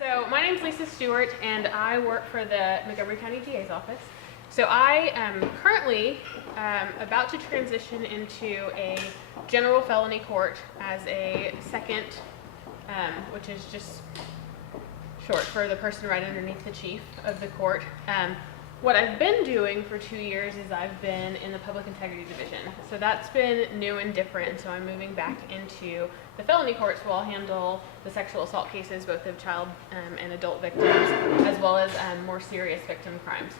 So my name is Lisa Stewart, and I work for the Montgomery County DA's office. So I am currently about to transition into a general felony court as a second, which is just short for the person right underneath the chief of the court. What I've been doing for 2 years is I've been in the Public Integrity Division. So that's been new and different. So I'm moving back into the felony courts where I'll handle the sexual assault cases, both of child and adult victims, as well as more serious victim crimes.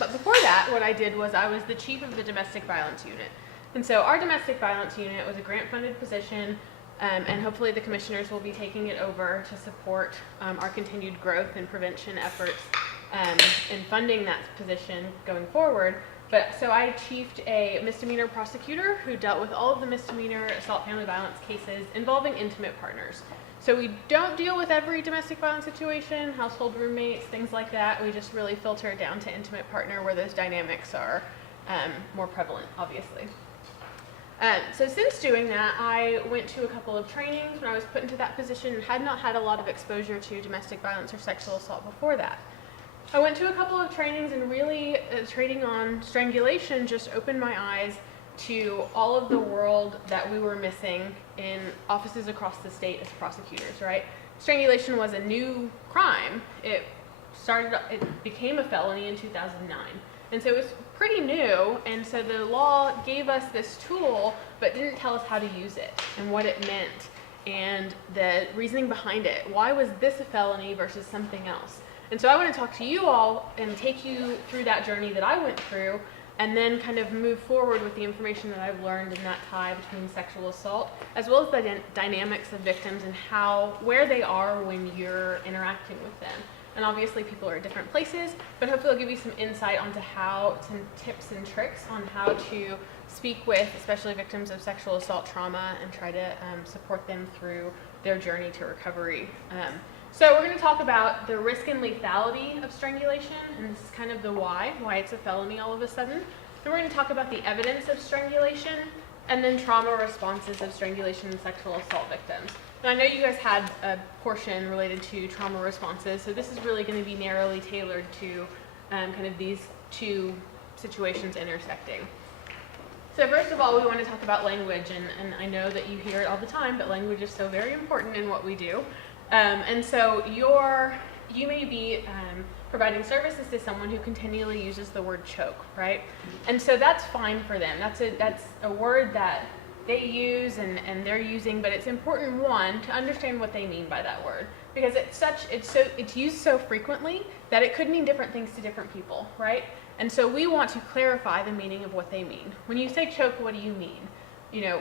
But before that, what I did was I was the chief of the domestic violence unit. And so our domestic violence unit was a grant-funded position, and hopefully the commissioners will be taking it over to support our continued growth and prevention efforts and funding that position going forward. But so I chiefed a misdemeanor prosecutor who dealt with all of the misdemeanor assault family violence cases involving intimate partners. So we don't deal with every domestic violence situation, household roommates, things like that. We just really filter it down to intimate partner where those dynamics are more prevalent, obviously. So since doing that, I went to a couple of trainings when I was put into that position and had not had a lot of exposure to domestic violence or sexual assault before that. I went to a couple of trainings, and really training on strangulation just opened my eyes to all of the world that we were missing in offices across the state as prosecutors, right? Strangulation was a new crime. It became a felony in 2009. And so it was pretty new, and so the law gave us this tool, but didn't tell us how to use it and what it meant and the reasoning behind it. Why was this a felony versus something else? And so I want to talk to you all and take you through that journey that I went through, and then kind of move forward with the information that I've learned in that tie between sexual assault, as well as the dynamics of victims and where they are when you're interacting with them. And obviously people are at different places, but hopefully I'll give you some insight onto some tips and tricks on how to speak with, especially victims of sexual assault trauma, and try to support them through their journey to recovery. So we're going to talk about the risk and lethality of strangulation, and this is kind of the why it's a felony all of a sudden. Then we're going to talk about the evidence of strangulation, and then trauma responses of strangulation and sexual assault victims. And I know you guys had a portion related to trauma responses, so this is really going to be narrowly tailored to kind of these two situations intersecting. So first of all, we want to talk about language, and I know that you hear it all the time, but language is so very important in what we do. And so you may be providing services to someone who continually uses the word choke, right? And so that's fine for them. That's a word that they use and they're using, but it's important, one, to understand what they mean by that word, because it's used so frequently that it could mean different things to different people, right? And so we want to clarify the meaning of what they mean. When you say choke, what do you mean? You know,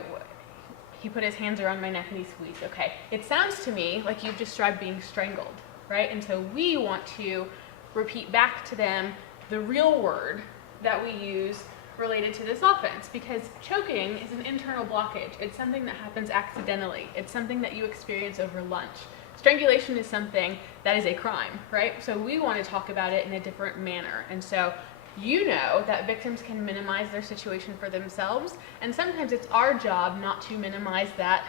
he put his hands around my neck and he squeezed. Okay, it sounds to me like you've described being strangled, right? And so we want to repeat back to them the real word that we use related to this offense, because choking is an internal blockage. It's something that happens accidentally. It's something that you experience over lunch. Strangulation is something that is a crime, right? So we want to talk about it in a different manner. And so you know that victims can minimize their situation for themselves, and sometimes it's our job not to minimize that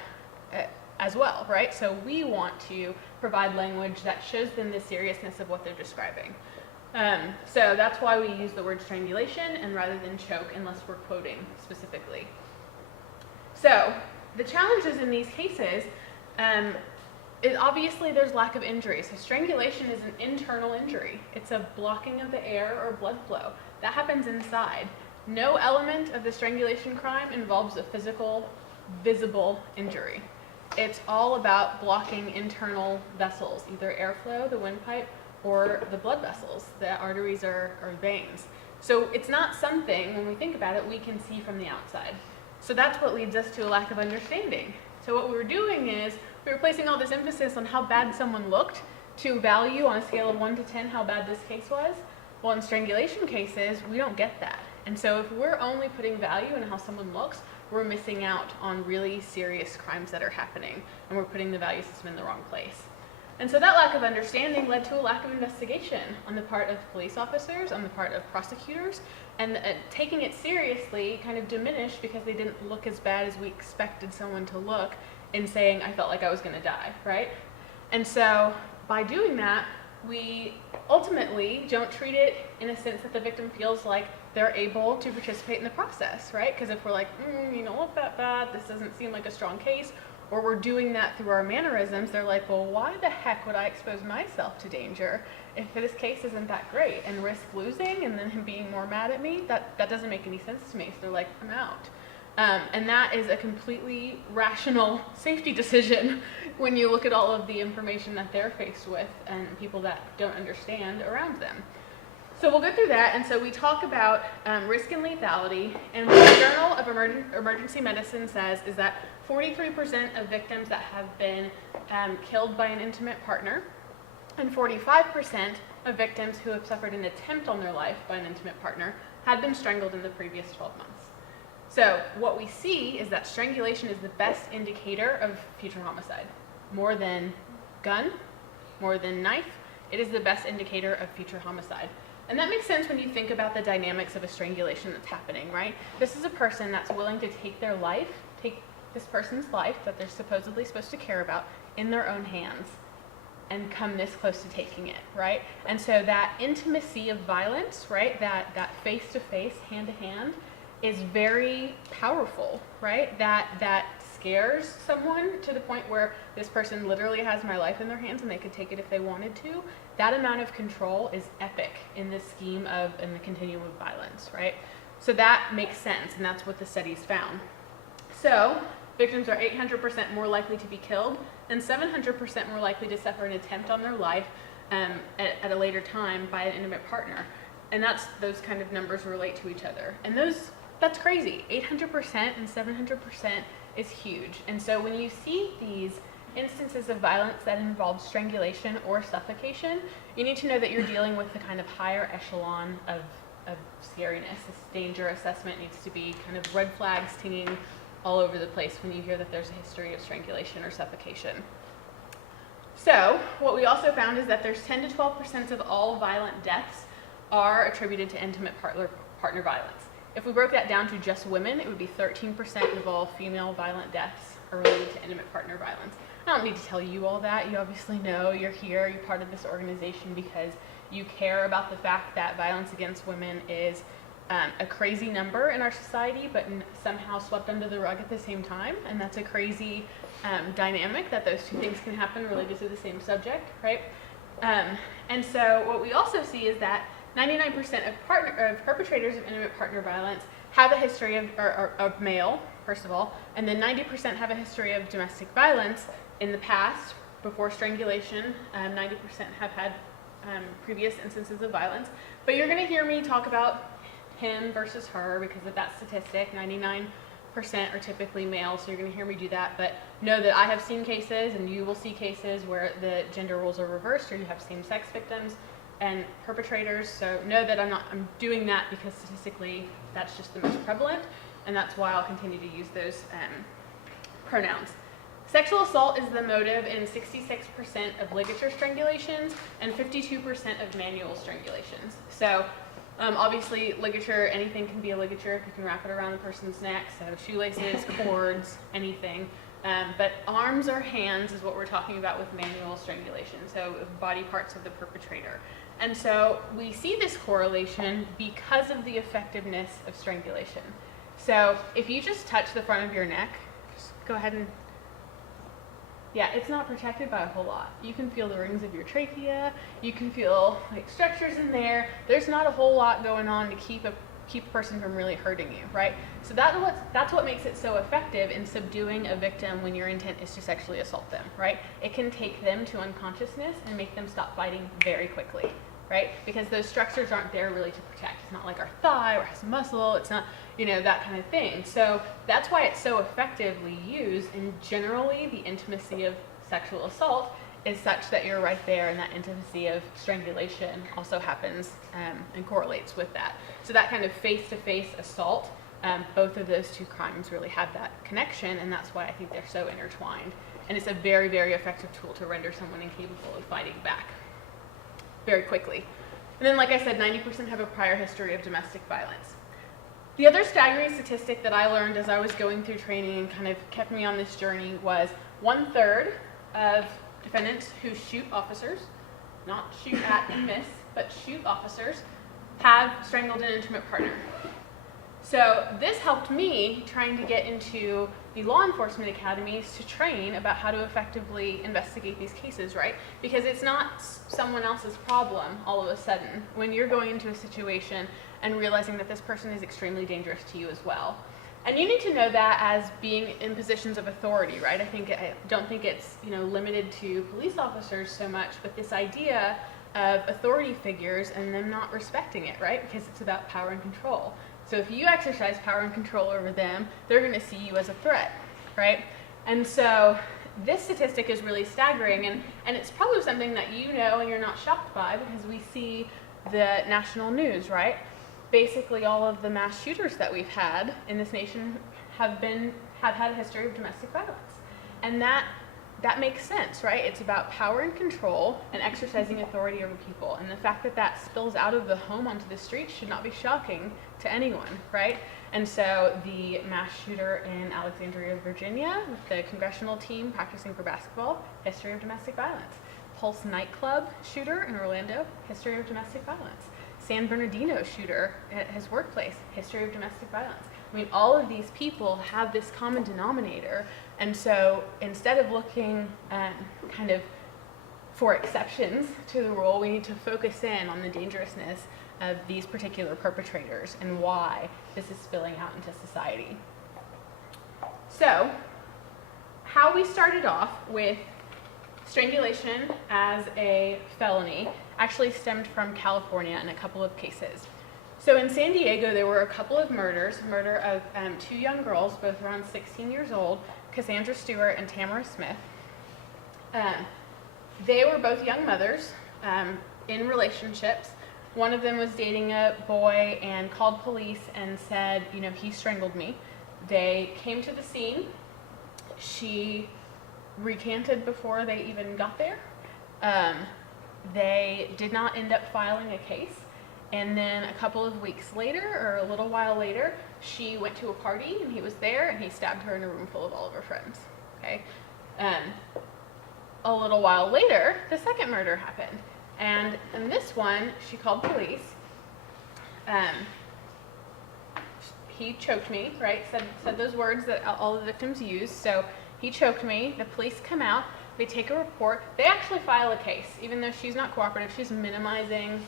as well, right? So we want to provide language that shows them the seriousness of what they're describing. So that's why we use the word strangulation and rather than choke, unless we're quoting specifically. So the challenges in these cases is obviously there's lack of injury. So strangulation is an internal injury. It's a blocking of the air or blood flow. That happens inside. No element of the strangulation crime involves a physical, visible injury. It's all about blocking internal vessels, either airflow, the windpipe, or the blood vessels, the arteries or veins. So it's not something, when we think about it, we can see from the outside. So that's what leads us to a lack of understanding. So what we were doing is we were placing all this emphasis on how bad someone looked to value on a scale of 1 to 10 how bad this case was. Well, in strangulation cases, we don't get that. And so if we're only putting value in how someone looks, we're missing out on really serious crimes that are happening, and we're putting the value system in the wrong place. And so that lack of understanding led to a lack of investigation on the part of police officers, on the part of prosecutors, and taking it seriously kind of diminished because they didn't look as bad as we expected someone to look in saying, I felt like I was going to die, right? And so by doing that, we ultimately don't treat it in a sense that the victim feels like they're able to participate in the process, right? Because if we're like, you don't look that bad, this doesn't seem like a strong case, or we're doing that through our mannerisms, they're like, well, why the heck would I expose myself to danger if this case isn't that great and risk losing and then him being more mad at me? That doesn't make any sense to me. So they're like, I'm out. And that is a completely rational safety decision when you look at all of the information that they're faced with and people that don't understand around them. So we'll go through that, and so we talk about risk and lethality, and what the Journal of Emergency Medicine says is that 43% of victims that have been killed by an intimate partner, and 45% of victims who have suffered an attempt on their life by an intimate partner had been strangled in the previous 12 months. So what we see is that strangulation is the best indicator of future homicide. More than gun, more than knife, it is the best indicator of future homicide. And that makes sense when you think about the dynamics of a strangulation that's happening, right? This is a person that's willing to take their life, take this person's life that they're supposedly supposed to care about in their own hands and come this close to taking it, right? And so that intimacy of violence, right, that face-to-face, hand-to-hand, is very powerful, right? That scares someone to the point where this person literally has my life in their hands and they could take it if they wanted to. That amount of control is epic in the scheme of, in the continuum of violence, right? So that makes sense, and that's what the studies found. So victims are 800% more likely to be killed and 700% more likely to suffer an attempt on their life at a later time by an intimate partner. And those kind of numbers relate to each other. And that's crazy. 800% and 700% is huge. And so when you see these instances of violence that involve strangulation or suffocation, you need to know that you're dealing with the kind of higher echelon of scariness. This danger assessment needs to be kind of red flags tinging all over the place when you hear that there's a history of strangulation or suffocation. So what we also found is that there's 10 to 12% of all violent deaths are attributed to intimate partner violence. If we broke that down to just women, it would be 13% of all female violent deaths are related to intimate partner violence. I don't need to tell you all that. You obviously know, you're here, you're part of this organization because you care about the fact that violence against women is a crazy number in our society, but somehow swept under the rug at the same time. And that's a crazy dynamic that those two things can happen related to the same subject, right? And so what we also see is that 99% of perpetrators of intimate partner violence have a history of male, first of all, and then 90% have a history of domestic violence in the past, before strangulation. 90% have had previous instances of violence. But you're going to hear me talk about him versus her because of that statistic. 99% are typically male, so you're going to hear me do that. But know that I have seen cases, and you will see cases where the gender roles are reversed, or you have same-sex victims and perpetrators. So know that I'm doing that because statistically that's just the most prevalent, and that's why I'll continue to use those pronouns. Sexual assault is the motive in 66% of ligature strangulations and 52% of manual strangulations. So obviously ligature, anything can be a ligature if you can wrap it around the person's neck, so shoelaces, cords, anything. But arms or hands is what we're talking about with manual strangulation, so body parts of the perpetrator. And so we see this correlation because of the effectiveness of strangulation. So if you just touch the front of your neck, just go ahead and, yeah, it's not protected by a whole lot. You can feel the rings of your trachea, you can feel like structures in there. There's not a whole lot going on to keep a person from really hurting you, right? So that's what makes it so effective in subduing a victim when your intent is to sexually assault them, right? It can take them to unconsciousness and make them stop fighting very quickly, right? Because those structures aren't there really to protect. It's not like our thigh or has muscle. It's not, that kind of thing. So that's why it's so effectively used, and generally the intimacy of sexual assault is such that you're right there, and that intimacy of strangulation also happens and correlates with that. So that kind of face-to-face assault, both of those two crimes really have that connection, and that's why I think they're so intertwined. And it's a very, very effective tool to render someone incapable of fighting back very quickly. And then, like I said, 90% have a prior history of domestic violence. The other staggering statistic that I learned as I was going through training and kind of kept me on this journey was 1/3 of defendants who shoot officers, not shoot at and miss, but shoot officers, have strangled an intimate partner. So this helped me trying to get into the law enforcement academies to train about how to effectively investigate these cases, right? Because it's not someone else's problem all of a sudden when you're going into a situation and realizing that this person is extremely dangerous to you as well. And you need to know that as being in positions of authority, right? I don't think it's limited to police officers so much, but this idea of authority figures and them not respecting it, right? Because it's about power and control. So if you exercise power and control over them, they're going to see you as a threat, right? And so this statistic is really staggering, and it's probably something that you know and you're not shocked by because we see the national news, right? Basically all of the mass shooters that we've had in this nation have had a history of domestic violence. And that makes sense, right? It's about power and control and exercising authority over people. And the fact that that spills out of the home onto the street should not be shocking to anyone, right? And so the mass shooter in Alexandria, Virginia, with the congressional team practicing for basketball, history of domestic violence. Pulse nightclub shooter in Orlando, history of domestic violence. San Bernardino shooter at his workplace, history of domestic violence. I mean, all of these people have this common denominator, and so instead of looking kind of for exceptions to the rule, we need to focus in on the dangerousness of these particular perpetrators and why this is spilling out into society. So, how we started off with strangulation as a felony actually stemmed from California in a couple of cases. So in San Diego, there were a couple of murder of two young girls, both around 16 years old, Cassandra Stewart and Tamara Smith. They were both young mothers in relationships. One of them was dating a boy and called police and said, he strangled me. They came to the scene. She recanted before they even got there. They did not end up filing a case. And then a couple of weeks later, or a little while later, she went to a party and he was there and he stabbed her in a room full of all of her friends. Okay. A little while later, the second murder happened. And in this one, she called police. He choked me, right? Said those words that all the victims used. So he choked me. The police come out. They take a report. They actually file a case, even though she's not cooperative. She's minimizing.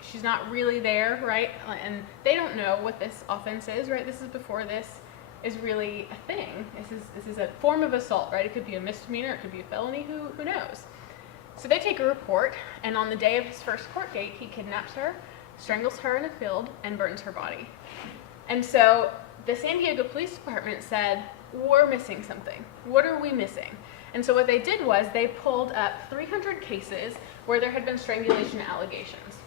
She's not really there, right? And they don't know what this offense is, right? This is before this is really a thing. This is a form of assault, right? It could be a misdemeanor. It could be a felony. Who knows? So they take a report, and on the day of his first court date, he kidnaps her, strangles her in a field, and burns her body. And so the San Diego Police Department said, we're missing something. What are we missing? And so what they did was they pulled up 300 cases where there had been strangulation allegations.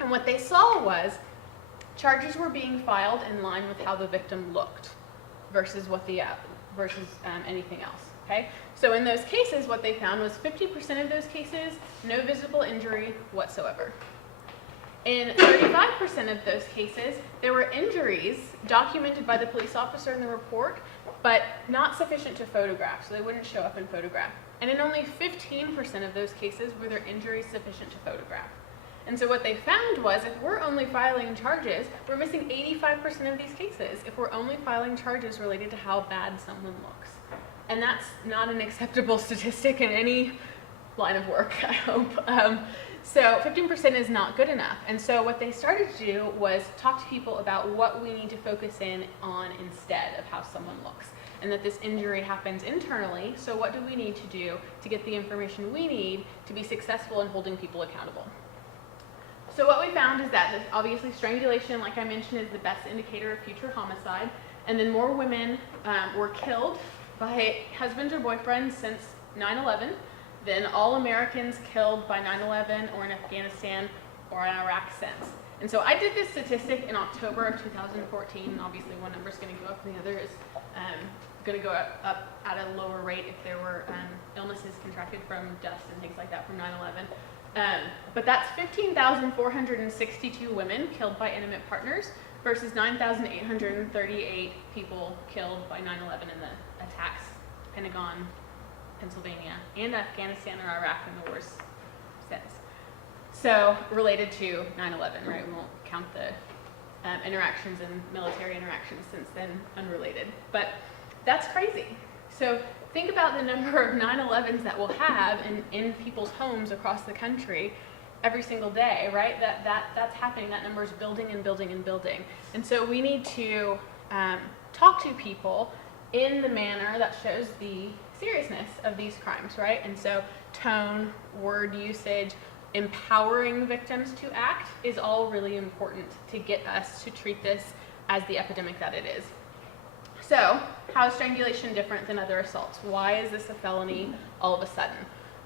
And what they saw was charges were being filed in line with how the victim looked versus anything else. Okay? So in those cases, what they found was 50% of those cases, no visible injury whatsoever. In 35% of those cases, there were injuries documented by the police officer in the report, but not sufficient to photograph, so they wouldn't show up in photograph. And in only 15% of those cases were there injuries sufficient to photograph. And so what they found was if we're only filing charges, we're missing 85% of these cases if we're only filing charges related to how bad someone looks. And that's not an acceptable statistic in any line of work, I hope. So 15% is not good enough. And so what they started to do was talk to people about what we need to focus in on instead of how someone looks. And that this injury happens internally, so what do we need to do to get the information we need to be successful in holding people accountable? So what we found is that obviously strangulation, like I mentioned, is the best indicator of future homicide. And then more women were killed by husbands or boyfriends since 9/11 than all Americans killed by 9/11 or in Afghanistan or in Iraq since. And so I did this statistic in October of 2014, and obviously one number is going to go up and the other is going to go up at a lower rate if there were illnesses contracted from dust and things like that from 9/11. But that's 15,462 women killed by intimate partners versus 9,838 people killed by 9/11 in the attacks, Pentagon Pennsylvania, and Afghanistan or Iraq in the wars since. So related to 9/11, right? We won't count the interactions and military interactions since then, unrelated. But that's crazy. So think about the number of 9/11s that we'll have in people's homes across the country every single day, right? That's happening. That number is building and building and building. And so we need to talk to people in the manner that shows the seriousness of these crimes, right? And so tone, word usage, empowering victims to act is all really important to get us to treat this as the epidemic that it is. So, how is strangulation different than other assaults? Why is this a felony all of a sudden?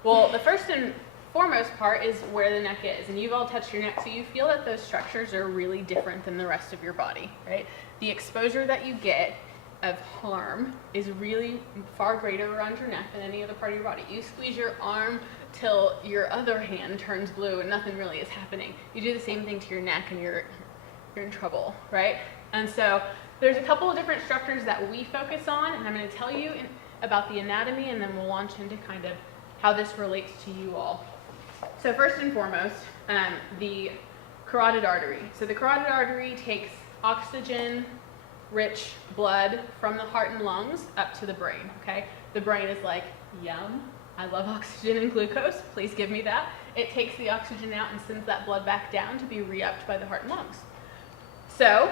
Well, the first and foremost part is where the neck is, and you've all touched your neck, so you feel that those structures are really different than the rest of your body, right? The exposure that you get of harm is really far greater around your neck than any other part of your body. You squeeze your arm till your other hand turns blue and nothing really is happening. You do the same thing to your neck and you're in trouble, right? And so there's a couple of different structures that we focus on, and I'm going to tell you about the anatomy, and then we'll launch into kind of how this relates to you all. So first and foremost, the carotid artery. So the carotid artery takes oxygen-rich blood from the heart and lungs up to the brain, okay? The brain is like, yum, I love oxygen and glucose, please give me that. It takes the oxygen out and sends that blood back down to be re-upped by the heart and lungs. So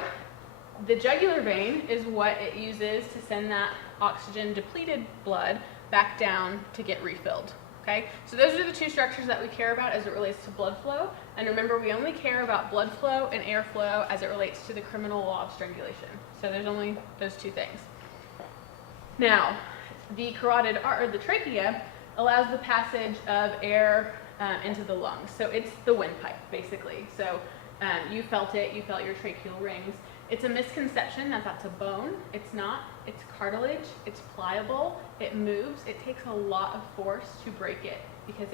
the jugular vein is what it uses to send that oxygen-depleted blood back down to get refilled. Okay, so those are the two structures that we care about as it relates to blood flow. And remember, we only care about blood flow and airflow as it relates to the criminal law of strangulation. So there's only those two things. Now, the carotid or the trachea allows the passage of air into the lungs. So it's the windpipe, basically. So you felt it, you felt your tracheal rings. It's a misconception that that's a bone. It's not. It's cartilage. It's pliable. It moves. It takes a lot of force to break it because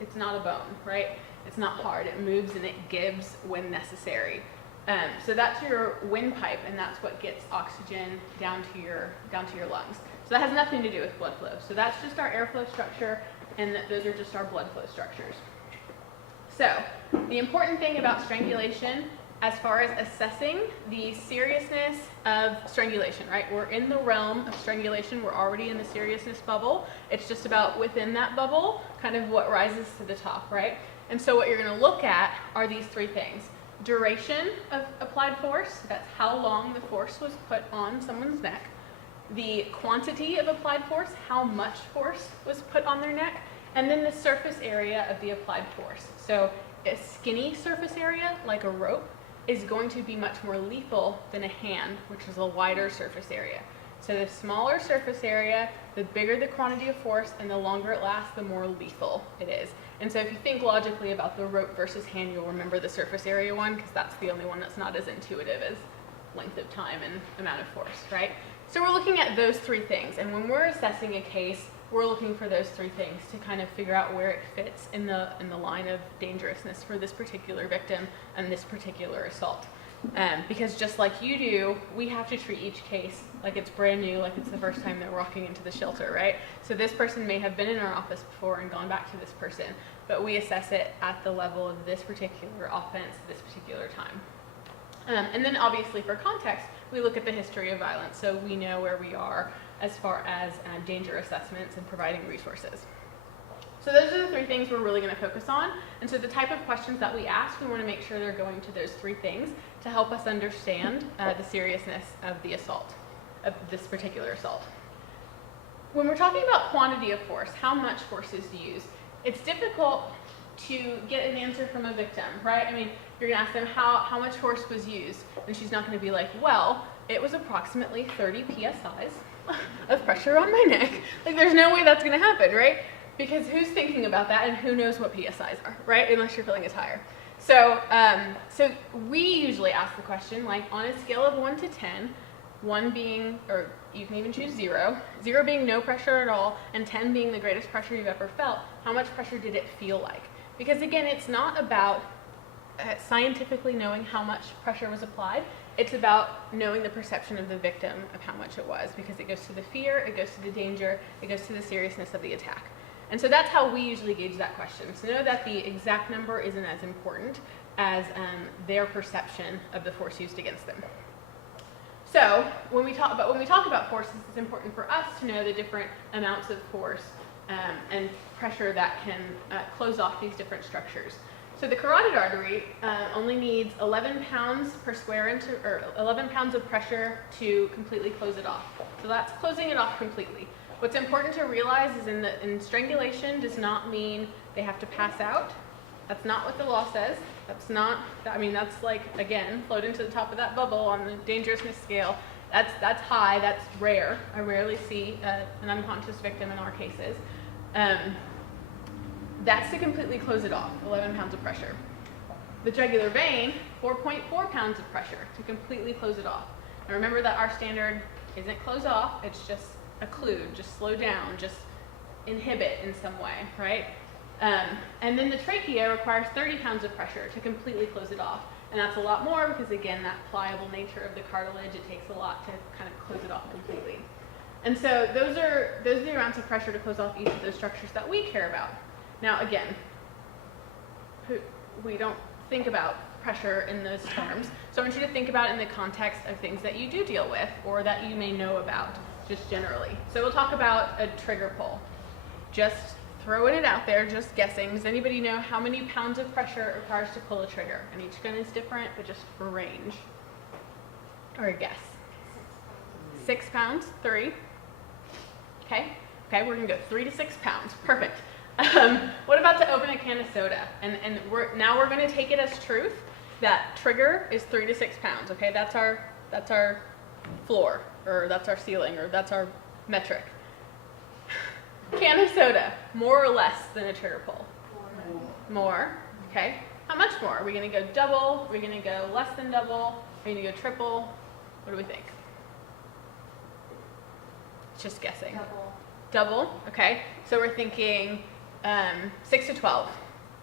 it's not a bone, right? It's not hard. It moves and it gives when necessary. So that's your windpipe, and that's what gets oxygen down to your lungs. So that has nothing to do with blood flow. So that's just our airflow structure, and those are just our blood flow structures. So the important thing about strangulation, as far as assessing the seriousness of strangulation, right? We're in the realm of strangulation. We're already in the seriousness bubble. It's just about within that bubble, kind of what rises to the top, right? And so what you're going to look at are these three things. Duration of applied force, that's how long the force was put on someone's neck. The quantity of applied force, how much force was put on their neck. And then the surface area of the applied force. So a skinny surface area, like a rope, is going to be much more lethal than a hand, which is a wider surface area. So the smaller surface area, the bigger the quantity of force, and the longer it lasts, the more lethal it is. And so if you think logically about the rope versus hand, you'll remember the surface area one, because that's the only one that's not as intuitive as length of time and amount of force, right? So we're looking at those three things, and when we're assessing a case, we're looking for those three things to kind of figure out where it fits in the line of dangerousness for this particular victim and this particular assault. Because just like you do, we have to treat each case like it's brand new, like it's the first time they're walking into the shelter, right? So this person may have been in our office before and gone back to this person, but we assess it at the level of this particular offense, this particular time. And then obviously for context, we look at the history of violence, so we know where we are as far as danger assessments and providing resources. So those are the three things we're really going to focus on. And so the type of questions that we ask, we want to make sure they're going to those three things to help us understand the seriousness of the assault, of this particular assault. When we're talking about quantity of force, how much force is used, it's difficult to get an answer from a victim, right? I mean, you're going to ask them how much force was used, and she's not going to be like, well, it was approximately 30 psi's of pressure on my neck. Like, there's no way that's going to happen, right? Because who's thinking about that, and who knows what psi's are, right? Unless you're filling a tire. So, so we usually ask the question, like, on a scale of 1 to 10, 1 being, or you can even choose 0, 0 being no pressure at all, and 10 being the greatest pressure you've ever felt, how much pressure did it feel like? Because again, it's not about scientifically knowing how much pressure was applied. It's about knowing the perception of the victim of how much it was, because it goes to the fear, it goes to the danger, it goes to the seriousness of the attack. And so that's how we usually gauge that question. So know that the exact number isn't as important as their perception of the force used against them. So when we talk about forces, it's important for us to know the different amounts of force and pressure that can close off these different structures. So the carotid artery only needs 11 pounds per square inch, or 11 pounds of pressure to completely close it off. So that's closing it off completely. What's important to realize is in strangulation does not mean they have to pass out. That's not what the law says. That's not, I mean, that's like, again, floating to the top of that bubble on the dangerousness scale. That's high, that's rare. I rarely see an unconscious victim in our cases. That's to completely close it off, 11 pounds of pressure. The jugular vein, 4.4 pounds of pressure to completely close it off. And remember that our standard isn't close off, it's just occlude, just slow down, just inhibit in some way, right? And then the trachea requires 30 pounds of pressure to completely close it off. And that's a lot more because, again, that pliable nature of the cartilage, it takes a lot to kind of close it off completely. And so those are the amounts of pressure to close off each of those structures that we care about. Now, again, we don't think about pressure in those terms. So I want you to think about it in the context of things that you do deal with or that you may know about, just generally. So we'll talk about a trigger pull. Just throwing it out there, just guessing. Does anybody know how many pounds of pressure it requires to pull a trigger? And each gun is different, but just for range. Or a guess. 6 pounds, 3. Okay, we're gonna go 3 to 6 pounds, perfect. What about to open a can of soda? And now we're gonna take it as truth that trigger is 3 to 6 pounds, okay? That's our floor, or that's our ceiling, or that's our metric. Can of soda, more or less than a trigger pull? More, okay. How much more? Are we gonna go double? Are we gonna go less than double? Are we gonna go triple? What do we think? Just guessing. Double, okay. So we're thinking 6 to 12,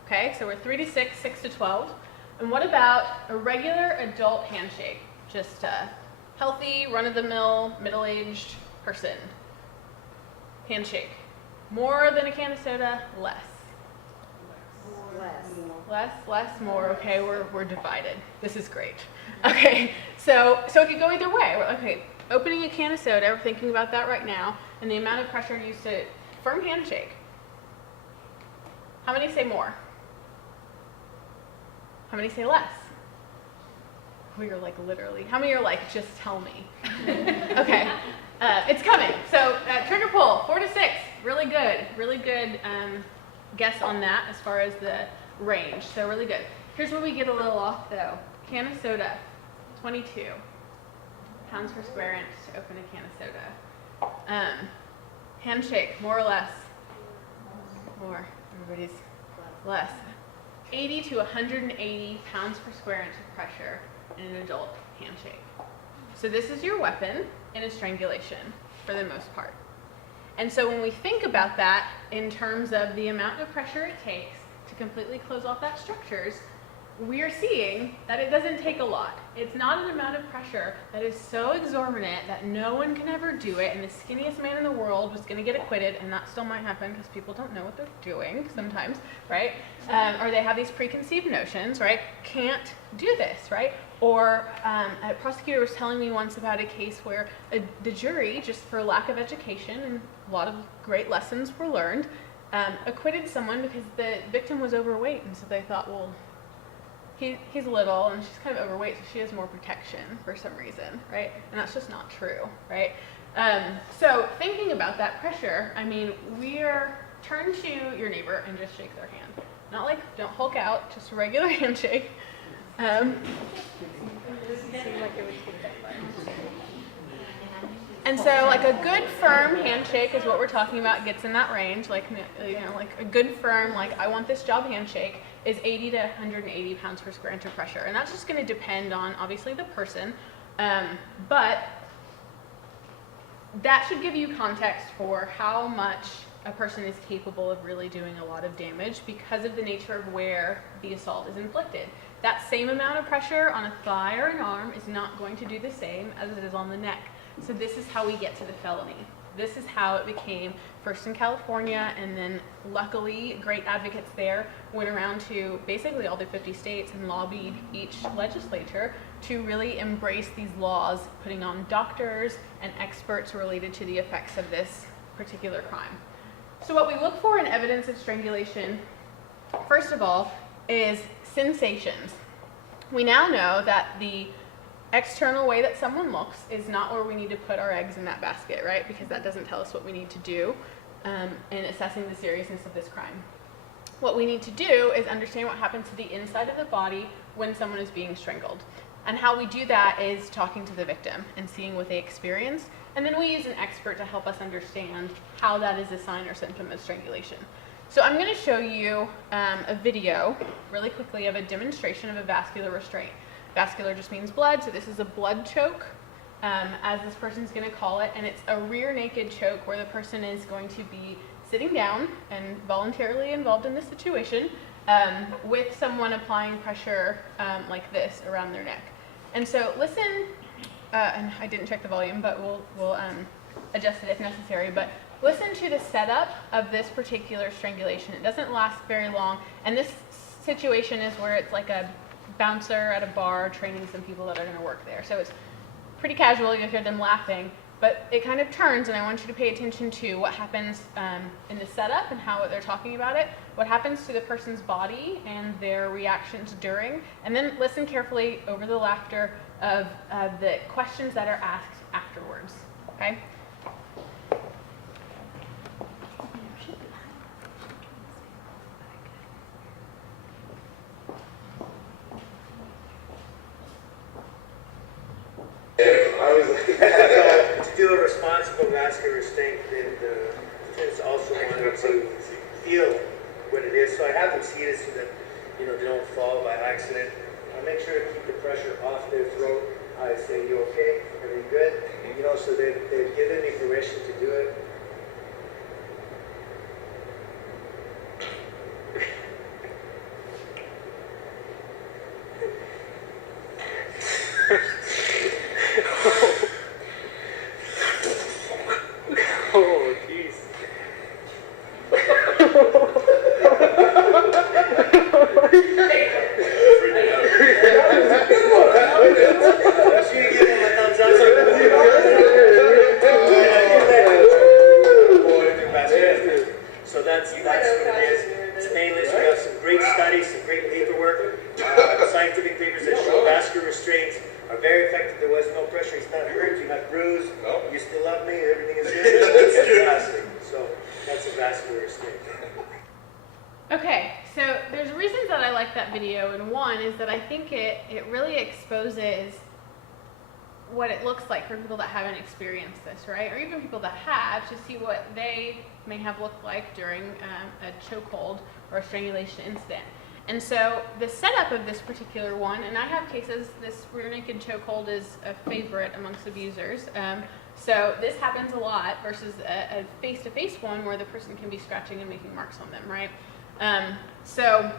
okay. So we're 3 to 6, 6 to 12. And what about a regular adult handshake? Just a healthy, run-of-the-mill, middle-aged person. Handshake. More than a can of soda, less. Less, more. Okay, we're divided. This is great. Okay, so it could go either way. Okay, opening a can of soda, we're thinking about that right now, and the amount of pressure used to firm handshake. How many say more? How many say less? We are like literally. How many are like, just tell me? Okay, it's coming. So trigger pull, 4 to 6. Really good guess on that as far as the range. So really good. Here's where we get a little off though. Can of soda, 22 pounds per square inch to open a can of soda. Handshake, more or less? More. Everybody's less. 80 to 180 pounds per square inch of pressure in an adult handshake. So this is your weapon in a strangulation for the most part. And so when we think about that in terms of the amount of pressure it takes to completely close off that structures, we are seeing that it doesn't take a lot. It's not an amount of pressure that is so exorbitant that no one can ever do it, and the skinniest man in the world was going to get acquitted, and that still might happen because people don't know what they're doing sometimes, right? Or they have these preconceived notions, right? Can't do this, right? Or a prosecutor was telling me once about a case where the jury, just for lack of education, and a lot of great lessons were learned, acquitted someone because the victim was overweight, and so they thought, well, he's little and she's kind of overweight, so she has more protection for some reason, right? And that's just not true, right? So thinking about that pressure, I mean, turn to your neighbor and just shake their hand. Not like, don't hulk out, just a regular handshake. And so like a good firm handshake is what we're talking about, gets in that range, like, you know, like a good firm, like I want this job handshake is 80 to 180 pounds per square inch of pressure. And that's just going to depend on obviously the person, but that should give you context for how much a person is capable of really doing a lot of damage because of the nature of where the assault is inflicted. That same amount of pressure on a thigh or an arm is not going to do the same as it is on the neck. So this is how we get to the felony. This is how it became first in California, and then luckily great advocates there went around to basically all the 50 states and lobbied each legislature to really embrace these laws, putting on doctors and experts related to the effects of this particular crime. So what we look for in evidence of strangulation, first of all, is sensations. We now know that the external way that someone looks is not where we need to put our eggs in that basket, right? Because that doesn't tell us what we need to do in assessing the seriousness of this crime. What we need to do is understand what happens to the inside of the body when someone is being strangled. And how we do that is talking to the victim and seeing what they experienced. And then we use an expert to help us understand how that is a sign or symptom of strangulation. So I'm going to show you a video really quickly of a demonstration of a vascular restraint. Vascular just means blood, so this is a blood choke, as this person's going to call it, and it's a rear naked choke where the person is going to be sitting down and voluntarily involved in this situation with someone applying pressure like this around their neck. And so listen, and I didn't check the volume, but we'll adjust it if necessary, but listen to the setup of this particular strangulation. It doesn't last very long, and this situation is where it's like a bouncer at a bar training some people that are going to work there. So it's pretty casual, you'll hear them laughing, but it kind of turns, and I want you to pay attention to what happens in the setup and how they're talking about it, what happens to the person's body and their reactions during, and then listen carefully over the laughter of the questions that are asked afterwards, okay? To do a responsible vascular restraint, the defense also wanted to feel what it is. So I have them see it so that they don't fall by accident. I make sure to keep the pressure off their throat. I say, "You okay? Everything good?" So they've given me permission to do it. Oh, jeez. So that's what it is. It's painless. We have some great studies, some great paperwork, scientific papers that show vascular restraints are very effective. There was no pressure. He's not hurt. You're not bruised. No. You still love me. Everything is good. It's fantastic. So that's a vascular restraint. Okay, so there's reasons that I like that video, and one is that I think it really exposes what it looks like for people that haven't experienced this, right? Or even people that have, to see what they may have looked like during a chokehold or a strangulation incident. And so the setup of this particular one, and I have cases, this rear naked chokehold is a favorite amongst abusers. So this happens a lot versus a face-to-face one where the person can be scratching and making marks on them, right? So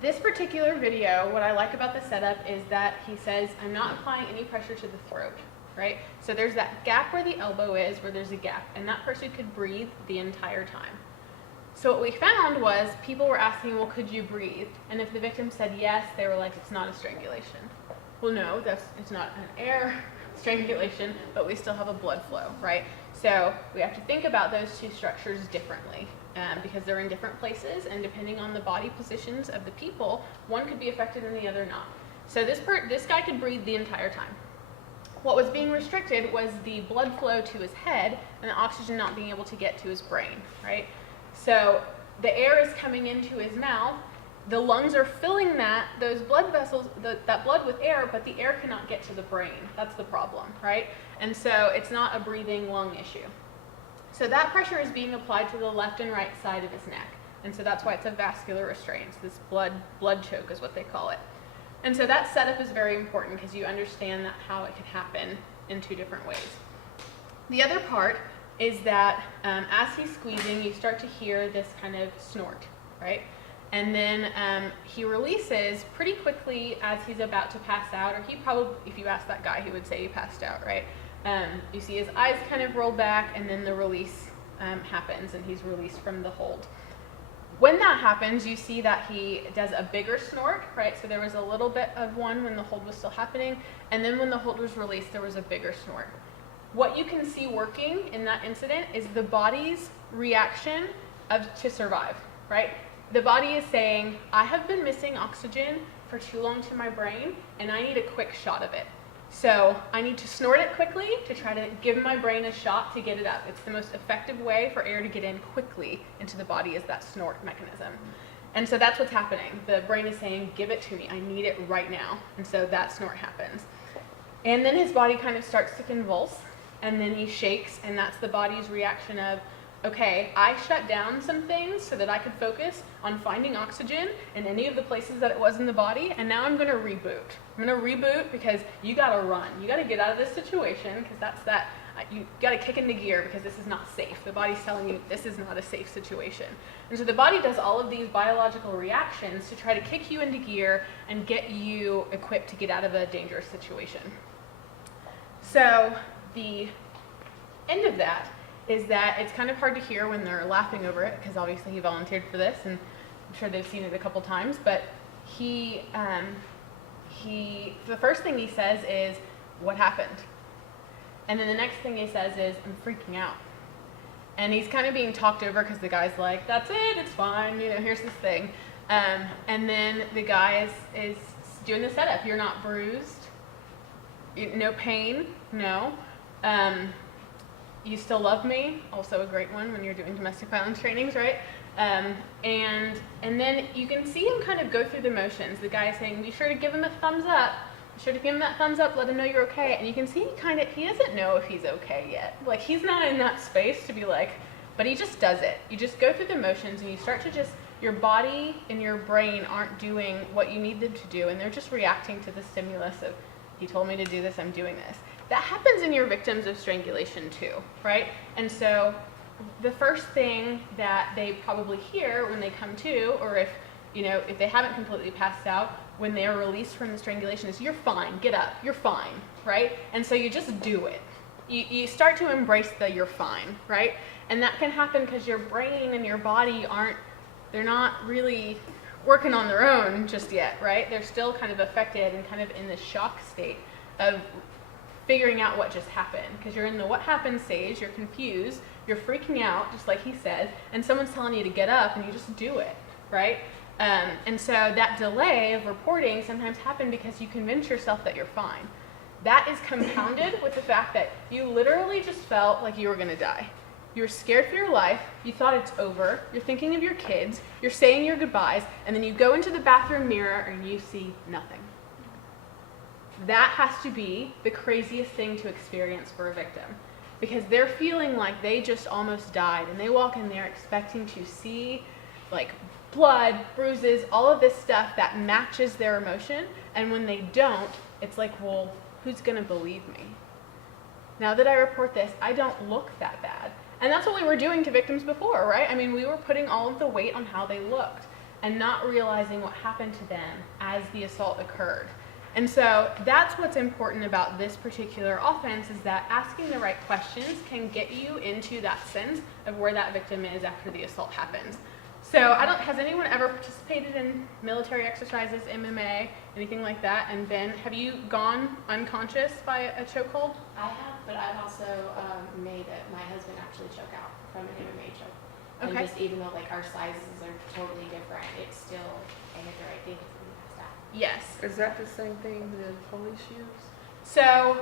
this particular video, what I like about the setup is that he says, I'm not applying any pressure to the throat, right? So there's that gap where the elbow is, where there's a gap, and that person could breathe the entire time. So what we found was people were asking, well, could you breathe? And if the victim said yes, they were like, it's not a strangulation. Well, no, it's not an air strangulation, but we still have a blood flow, right? So we have to think about those two structures differently because they're in different places, and depending on the body positions of the people, one could be affected and the other not. So this guy could breathe the entire time. What was being restricted was the blood flow to his head and the oxygen not being able to get to his brain, right? So the air is coming into his mouth, the lungs are filling those blood vessels, that blood with air, but the air cannot get to the brain. That's the problem, right? And so it's not a breathing lung issue. So that pressure is being applied to the left and right side of his neck. And so that's why it's a vascular restraint. This blood choke is what they call it. And so that setup is very important because you understand how it can happen in two different ways. The other part is that as he's squeezing, you start to hear this kind of snort, right? And then he releases pretty quickly as he's about to pass out, or he probably, if you ask that guy, he would say he passed out, right? You see his eyes kind of roll back, and then the release happens, and he's released from the hold. When that happens, you see that he does a bigger snort, right? So there was a little bit of one when the hold was still happening, and then when the hold was released, there was a bigger snort. What you can see working in that incident is the body's reaction to survive, right? The body is saying, I have been missing oxygen for too long to my brain, and I need a quick shot of it. So I need to snort it quickly to try to give my brain a shot to get it up. It's the most effective way for air to get in quickly into the body, is that snort mechanism. And so that's what's happening. The brain is saying, give it to me. I need it right now. And so that snort happens. And then his body kind of starts to convulse, and then he shakes, and that's the body's reaction of, okay, I shut down some things so that I could focus on finding oxygen in any of the places that it was in the body, and now I'm going to reboot. I'm going to reboot because you got to run. You got to get out of this situation, because you got to kick into gear because this is not safe. The body's telling you this is not a safe situation. And so the body does all of these biological reactions to try to kick you into gear and get you equipped to get out of a dangerous situation. So the end of that is that it's kind of hard to hear when they're laughing over it, because obviously he volunteered for this, and I'm sure they've seen it a couple times, but the first thing he says is, what happened? And then the next thing he says is, I'm freaking out. And he's kind of being talked over because the guy's like, that's it, it's fine, here's this thing. And then the guy is doing the setup. You're not bruised, no pain, no. You still love me, also a great one when you're doing domestic violence trainings, right? And then you can see him kind of go through the motions. The guy is saying, be sure to give him a thumbs up. Be sure to give him that thumbs up, let him know you're okay. And you can see he doesn't know if he's okay yet. Like, he's not in that space to be like, but he just does it. You just go through the motions, and you start to your body and your brain aren't doing what you need them to do, and they're just reacting to the stimulus of, he told me to do this, I'm doing this. That happens in your victims of strangulation too, right? And so the first thing that they probably hear when they come to, or if they haven't completely passed out, when they are released from the strangulation is, you're fine, get up, you're fine, right? And so you just do it. You start to embrace the you're fine, right? And that can happen because your brain and your body they're not really working on their own just yet, right? They're still kind of affected and kind of in this shock state of figuring out what just happened, because you're in the what happened stage, you're confused, you're freaking out, just like he said, and someone's telling you to get up, and you just do it, right? And so that delay of reporting sometimes happens because you convince yourself that you're fine. That is compounded with the fact that you literally just felt like you were going to die. You were scared for your life, you thought it's over, you're thinking of your kids, you're saying your goodbyes, and then you go into the bathroom mirror and you see nothing. That has to be the craziest thing to experience for a victim, because they're feeling like they just almost died, and they walk in there expecting to see like blood, bruises, all of this stuff that matches their emotion, and when they don't, it's like, well, who's going to believe me? Now that I report this, I don't look that bad. And that's what we were doing to victims before, right? I mean, we were putting all of the weight on how they looked and not realizing what happened to them as the assault occurred. And so that's what's important about this particular offense, is that asking the right questions can get you into that sense of where that victim is after the assault happens. So has anyone ever participated in military exercises, MMA, anything like that? And Ben, have you gone unconscious by a chokehold? I have, but I've also made my husband actually choke out from an MMA choke. Okay. And just even though like our sizes are totally different, it's still, I did the right thing because we passed out. Yes. Is that the same thing the police use? So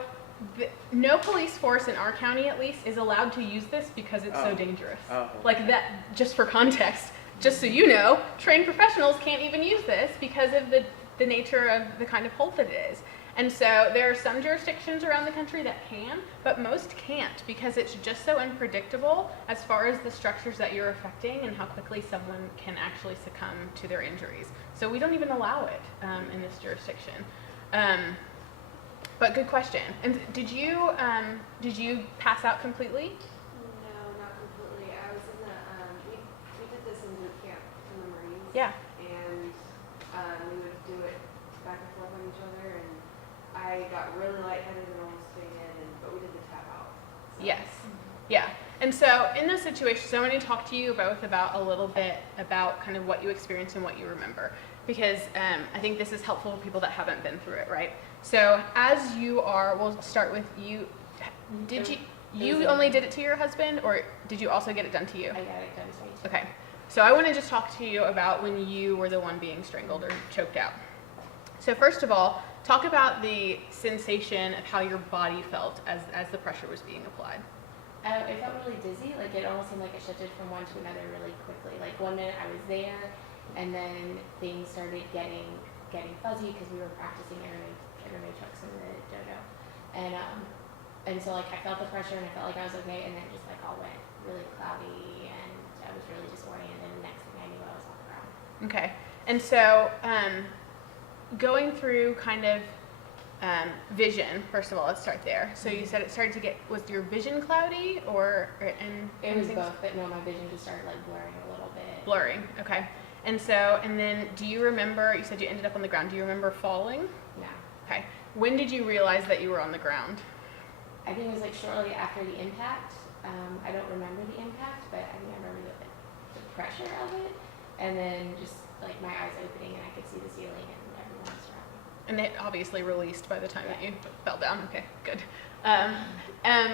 no police force in our county, at least, is allowed to use this because it's so dangerous. Oh. Like that, just for context, just so you know, trained professionals can't even use this because of the nature of the kind of hold that it is. And so there are some jurisdictions around the country that can, but most can't, because it's just so unpredictable as far as the structures that you're affecting and how quickly someone can actually succumb to their injuries. So we don't even allow it in this jurisdiction. But good question. And did you pass out completely? No, not completely. I was in the, we did this in boot camp in the Marines. Yeah. back and forth on each other, and I got really lightheaded and almost fainted, but we did the tap out. So. Yes. Yeah. And so in those situations, I want to talk to you both about a little bit about kind of what you experienced and what you remember, because I think this is helpful for people that haven't been through it, right? So as you are, we'll start with you. You only did it to your husband, or did you also get it done to you? I got it done to me too. Okay. So I want to just talk to you about when you were the one being strangled or choked out. So first of all, talk about the sensation of how your body felt as the pressure was being applied. It felt really dizzy. Like it almost seemed like it shifted from one to another really quickly. Like 1 minute I was there, and then things started getting fuzzy because we were practicing MMA trucks in the dojo, and so like I felt the pressure and I felt like I was okay, and then just like all went really cloudy and I was really disoriented. And the next thing I knew, I was on the ground. Okay. And so going through kind of vision, first of all, let's start there. So you said it started to get, was your vision cloudy and It was both, but no, my vision just started like blurring a little bit. blurring? Okay. And so, and then do you remember, you said you ended up on the ground, do you remember falling? No. Okay. When did you realize that you were on the ground? I think it was like shortly after the impact. I don't remember the impact, but I think I remember the pressure of it, and then just like my eyes opening and I could see the ceiling and everyone was around me. And it obviously released by the time that you fell down. Okay, good.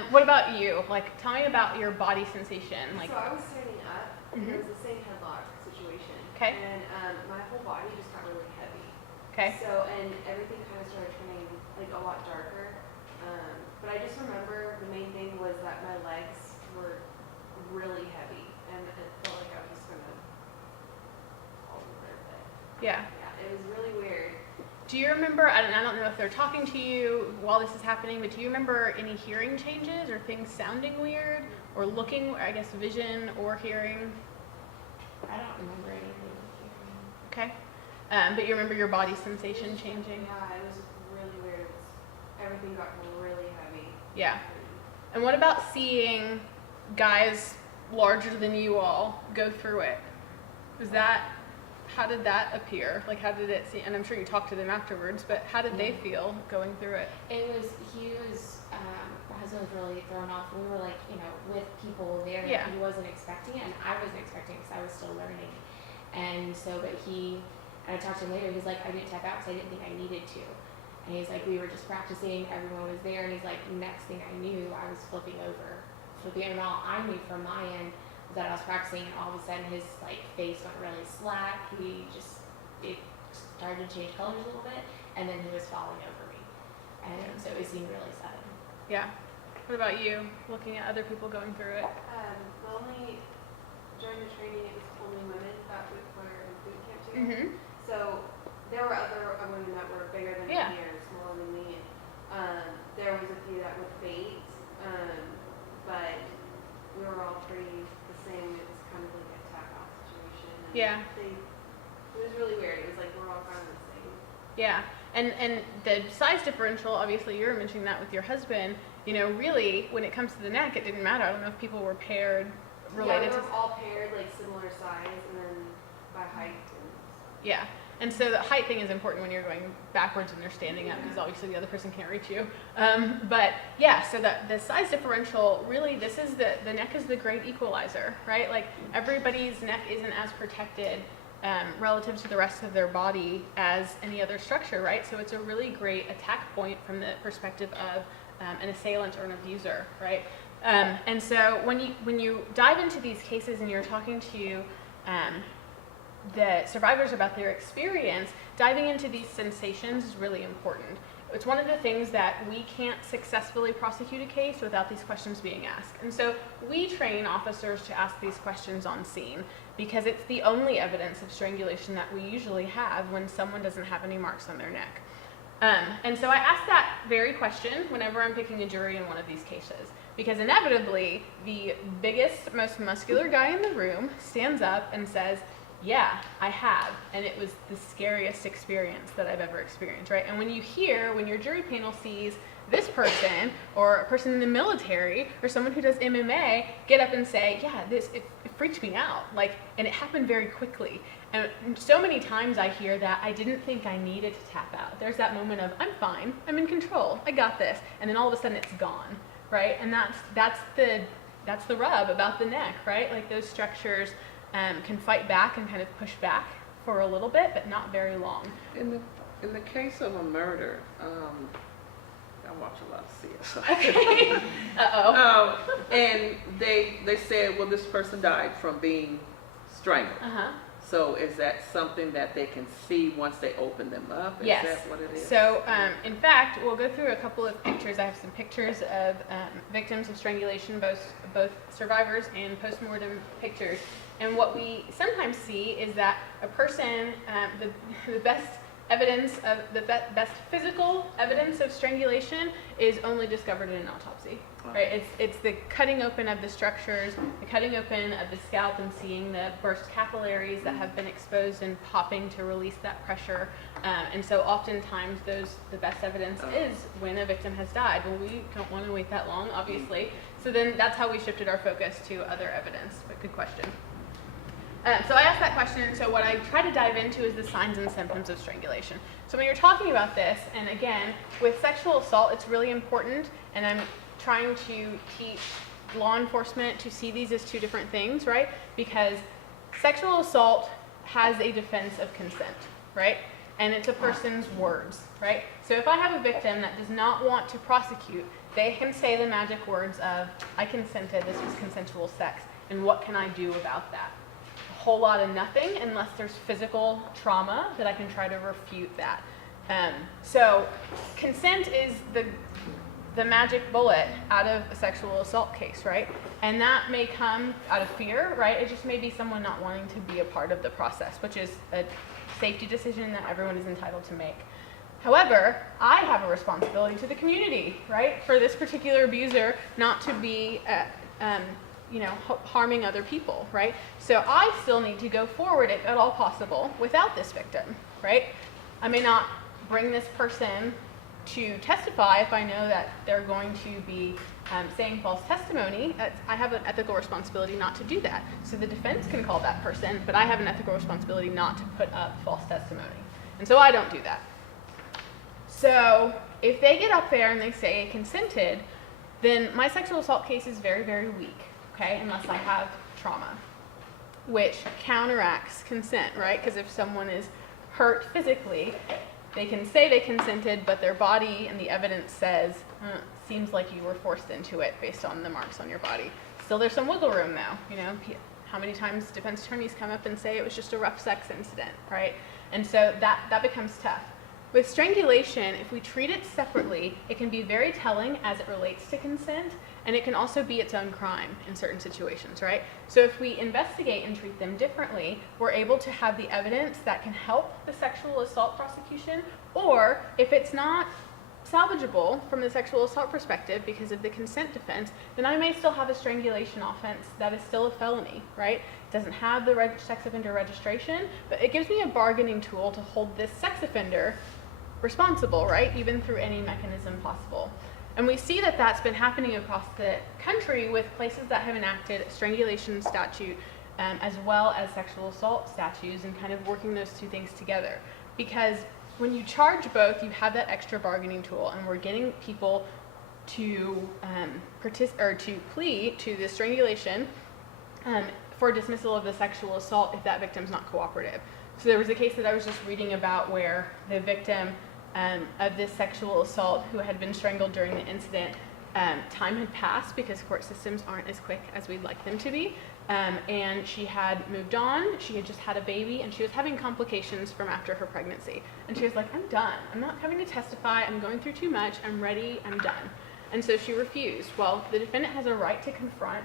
What about you? Like, tell me about your body sensation. Like, So I was standing up, and it was the same headlock situation. Okay. And my whole body just got really heavy. okay, So, and everything kind of started turning like a lot darker. But I just remember the main thing was that my legs were really heavy, and it felt like I was just gonna fall over. But yeah. yeah, it was really weird. Do you remember, I don't know if they're talking to you while this is happening, but do you remember any hearing changes or things sounding weird or looking, I guess, vision or hearing? I don't remember anything. Okay. But you remember your body sensation changing? Yeah, it was really weird. Everything got really heavy. Yeah. And what about seeing guys larger than you all go through it? How did that appear? Like, how did it see? And I'm sure you talked to them afterwards, but how did they feel going through it? My husband was really thrown off. We were like, with people there. Yeah. He wasn't expecting it, and I wasn't expecting it because I was still learning. And so, and I talked to him later, he's like, I didn't tap out because I didn't think I needed to. And he's like, we were just practicing, everyone was there, and he's like, next thing I knew, I was flipping over. And all I knew from my end was that I was practicing, and all of a sudden his like face went really slack. It started to change colors a little bit, and then he was falling over me. And so it seemed really sudden. Yeah. What about you, looking at other people going through it? During the training, it was only women that were in boot camp together. Mm-hmm. So there were other women that were bigger than Yeah. me or smaller than me. And, there was a few that would faint, but we were all pretty the same. It was kind of like a tap out situation. And Yeah. it was really weird. It was like we're all kind of the same. Yeah. And the size differential, obviously you were mentioning that with your husband, really when it comes to the neck, it didn't matter. I don't know if people were paired related yeah, we to. were all paired, like similar size, and then by height. Yeah. And so the height thing is important when you're going backwards and you're standing up because obviously the other person can't reach you. But yeah, so the size differential, really this is the neck is the great equalizer, right? Like everybody's neck isn't as protected relative to the rest of their body as any other structure, right? So it's a really great attack point from the perspective of an assailant or an abuser, right? And so when you dive into these cases and you're talking to the survivors about their experience, diving into these sensations is really important. It's one of the things that we can't successfully prosecute a case without these questions being asked. And so we train officers to ask these questions on scene because it's the only evidence of strangulation that we usually have when someone doesn't have any marks on their neck. And so I ask that very question whenever I'm picking a jury in one of these cases, because inevitably the biggest, most muscular guy in the room stands up and says, yeah, I have, and it was the scariest experience that I've ever experienced, right? And when your jury panel sees this person or a person in the military or someone who does MMA get up and say, yeah, it freaked me out, like, and it happened very quickly. And so many times I hear that I didn't think I needed to tap out. There's that moment of, I'm fine, I'm in control, I got this, and then all of a sudden it's gone, right? And that's the rub about the neck, right? Like those structures can fight back and kind of push back for a little bit, but not very long. In the case of a murder, I watch a lot of CSI. Okay. Uh-oh. And they said, well, this person died from being strangled. Uh-huh. So is that something that they can see once they open them up? Is Yes. that what it is? So, in fact, we'll go through a couple of pictures. I have some pictures of victims of strangulation, both survivors and post-mortem pictures. And what we sometimes see is that a person, the best evidence of the best physical evidence of strangulation is only discovered in an autopsy. Right? It's the cutting open of the structures, the cutting open of the scalp and seeing the burst capillaries that have been exposed and popping to release that pressure. And so oftentimes the best evidence is when a victim has died. Well, we don't want to wait that long, obviously. So then that's how we shifted our focus to other evidence. But good question. So I asked that question, and so what I try to dive into is the signs and symptoms of strangulation. So when you're talking about this, and again, with sexual assault, it's really important, and I'm trying to teach law enforcement to see these as two different things, right? Because sexual assault has a defense of consent, right? And it's a person's words, right? So if I have a victim that does not want to prosecute, they can say the magic words of, I consented, this was consensual sex, and what can I do about that? A whole lot of nothing unless there's physical trauma that I can try to refute that. So consent is the magic bullet out of a sexual assault case, right? And that may come out of fear, right? It just may be someone not wanting to be a part of the process, which is a safety decision that everyone is entitled to make. However, I have a responsibility to the community, right? For this particular abuser not to be, harming other people, right? So I still need to go forward, if at all possible, without this victim, right? I may not bring this person to testify if I know that they're going to be saying false testimony. I have an ethical responsibility not to do that. So the defense can call that person, but I have an ethical responsibility not to put up false testimony. And so I don't do that. So if they get up there and they say consented, then my sexual assault case is very, very weak, okay, unless I have trauma, which counteracts consent, right? Because if someone is hurt physically, they can say they consented, but their body and the evidence says, seems like you were forced into it based on the marks on your body. Still, there's some wiggle room, though. How many times defense attorneys come up and say it was just a rough sex incident, right? And so that becomes tough. With strangulation, if we treat it separately, it can be very telling as it relates to consent, and it can also be its own crime in certain situations, right? So if we investigate and treat them differently, we're able to have the evidence that can help the sexual assault prosecution, or if it's not salvageable from the sexual assault perspective because of the consent defense, then I may still have a strangulation offense that is still a felony, right? It doesn't have the sex offender registration, but it gives me a bargaining tool to hold this sex offender responsible, right? Even through any mechanism possible. And we see that that's been happening across the country with places that have enacted a strangulation statute as well as sexual assault statutes, and kind of working those two things together. Because when you charge both, you have that extra bargaining tool, and we're getting people to plead to the strangulation for dismissal of the sexual assault if that victim's not cooperative. So there was a case that I was just reading about where the victim of this sexual assault who had been strangled during the incident, time had passed because court systems aren't as quick as we'd like them to be, and she had moved on, she had just had a baby, and she was having complications from after her pregnancy. And she was like, I'm done, I'm not coming to testify, I'm going through too much, I'm ready, I'm done. And so she refused. Well, the defendant has a right to confront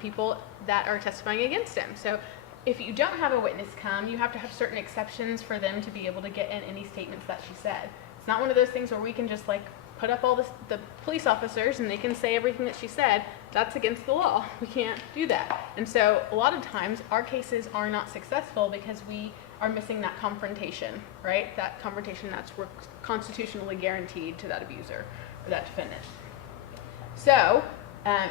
people that are testifying against him. So if you don't have a witness come, you have to have certain exceptions for them to be able to get in any statements that she said. It's not one of those things where we can just put up all the police officers and they can say everything that she said. That's against the law. We can't do that. And so a lot of times our cases are not successful because we are missing that confrontation, right? That confrontation that's constitutionally guaranteed to that abuser or that defendant. So,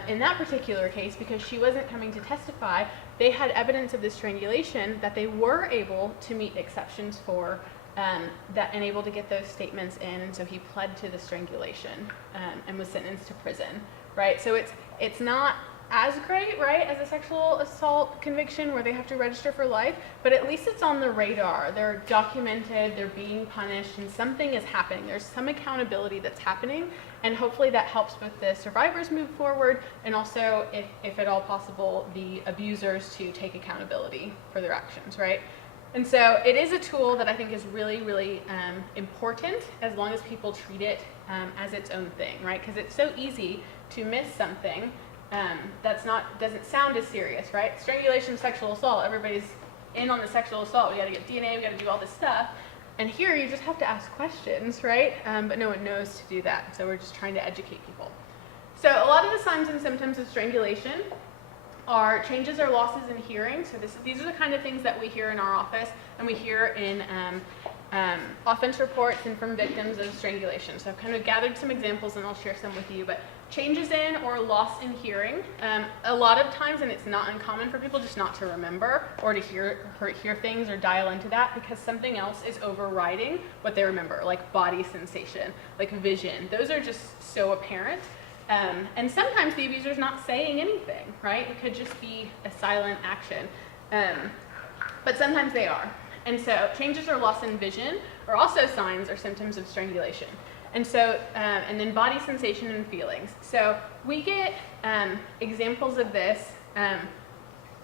in that particular case, because she wasn't coming to testify, they had evidence of this strangulation that they were able to meet exceptions for, that and able to get those statements in, and so he pled to the strangulation and was sentenced to prison, right? So it's not as great, right, as a sexual assault conviction where they have to register for life, but at least it's on the radar. They're documented, they're being punished, and something is happening. There's some accountability that's happening, and hopefully that helps with the survivors move forward, and also, if at all possible, the abusers to take accountability for their actions, right? And so it is a tool that I think is really, really important as long as people treat it as its own thing, right? Because it's so easy to miss something doesn't sound as serious, right? Strangulation, sexual assault, everybody's in on the sexual assault. We gotta get DNA, we gotta do all this stuff. And here you just have to ask questions, right? But no one knows to do that. So we're just trying to educate people. So a lot of the signs and symptoms of strangulation are changes or losses in hearing. So these are the kind of things that we hear in our office and we hear in offense reports and from victims of strangulation. So I've kind of gathered some examples and I'll share some with you. But changes in or loss in hearing, a lot of times, and it's not uncommon for people just not to remember or to hear things or dial into that because something else is overriding what they remember, like body sensation, like vision. Those are just so apparent. And sometimes the abuser's not saying anything, right? It could just be a silent action. But sometimes they are. And so changes or loss in vision are also signs or symptoms of strangulation. And so, and then body sensation and feelings. So we get examples of this.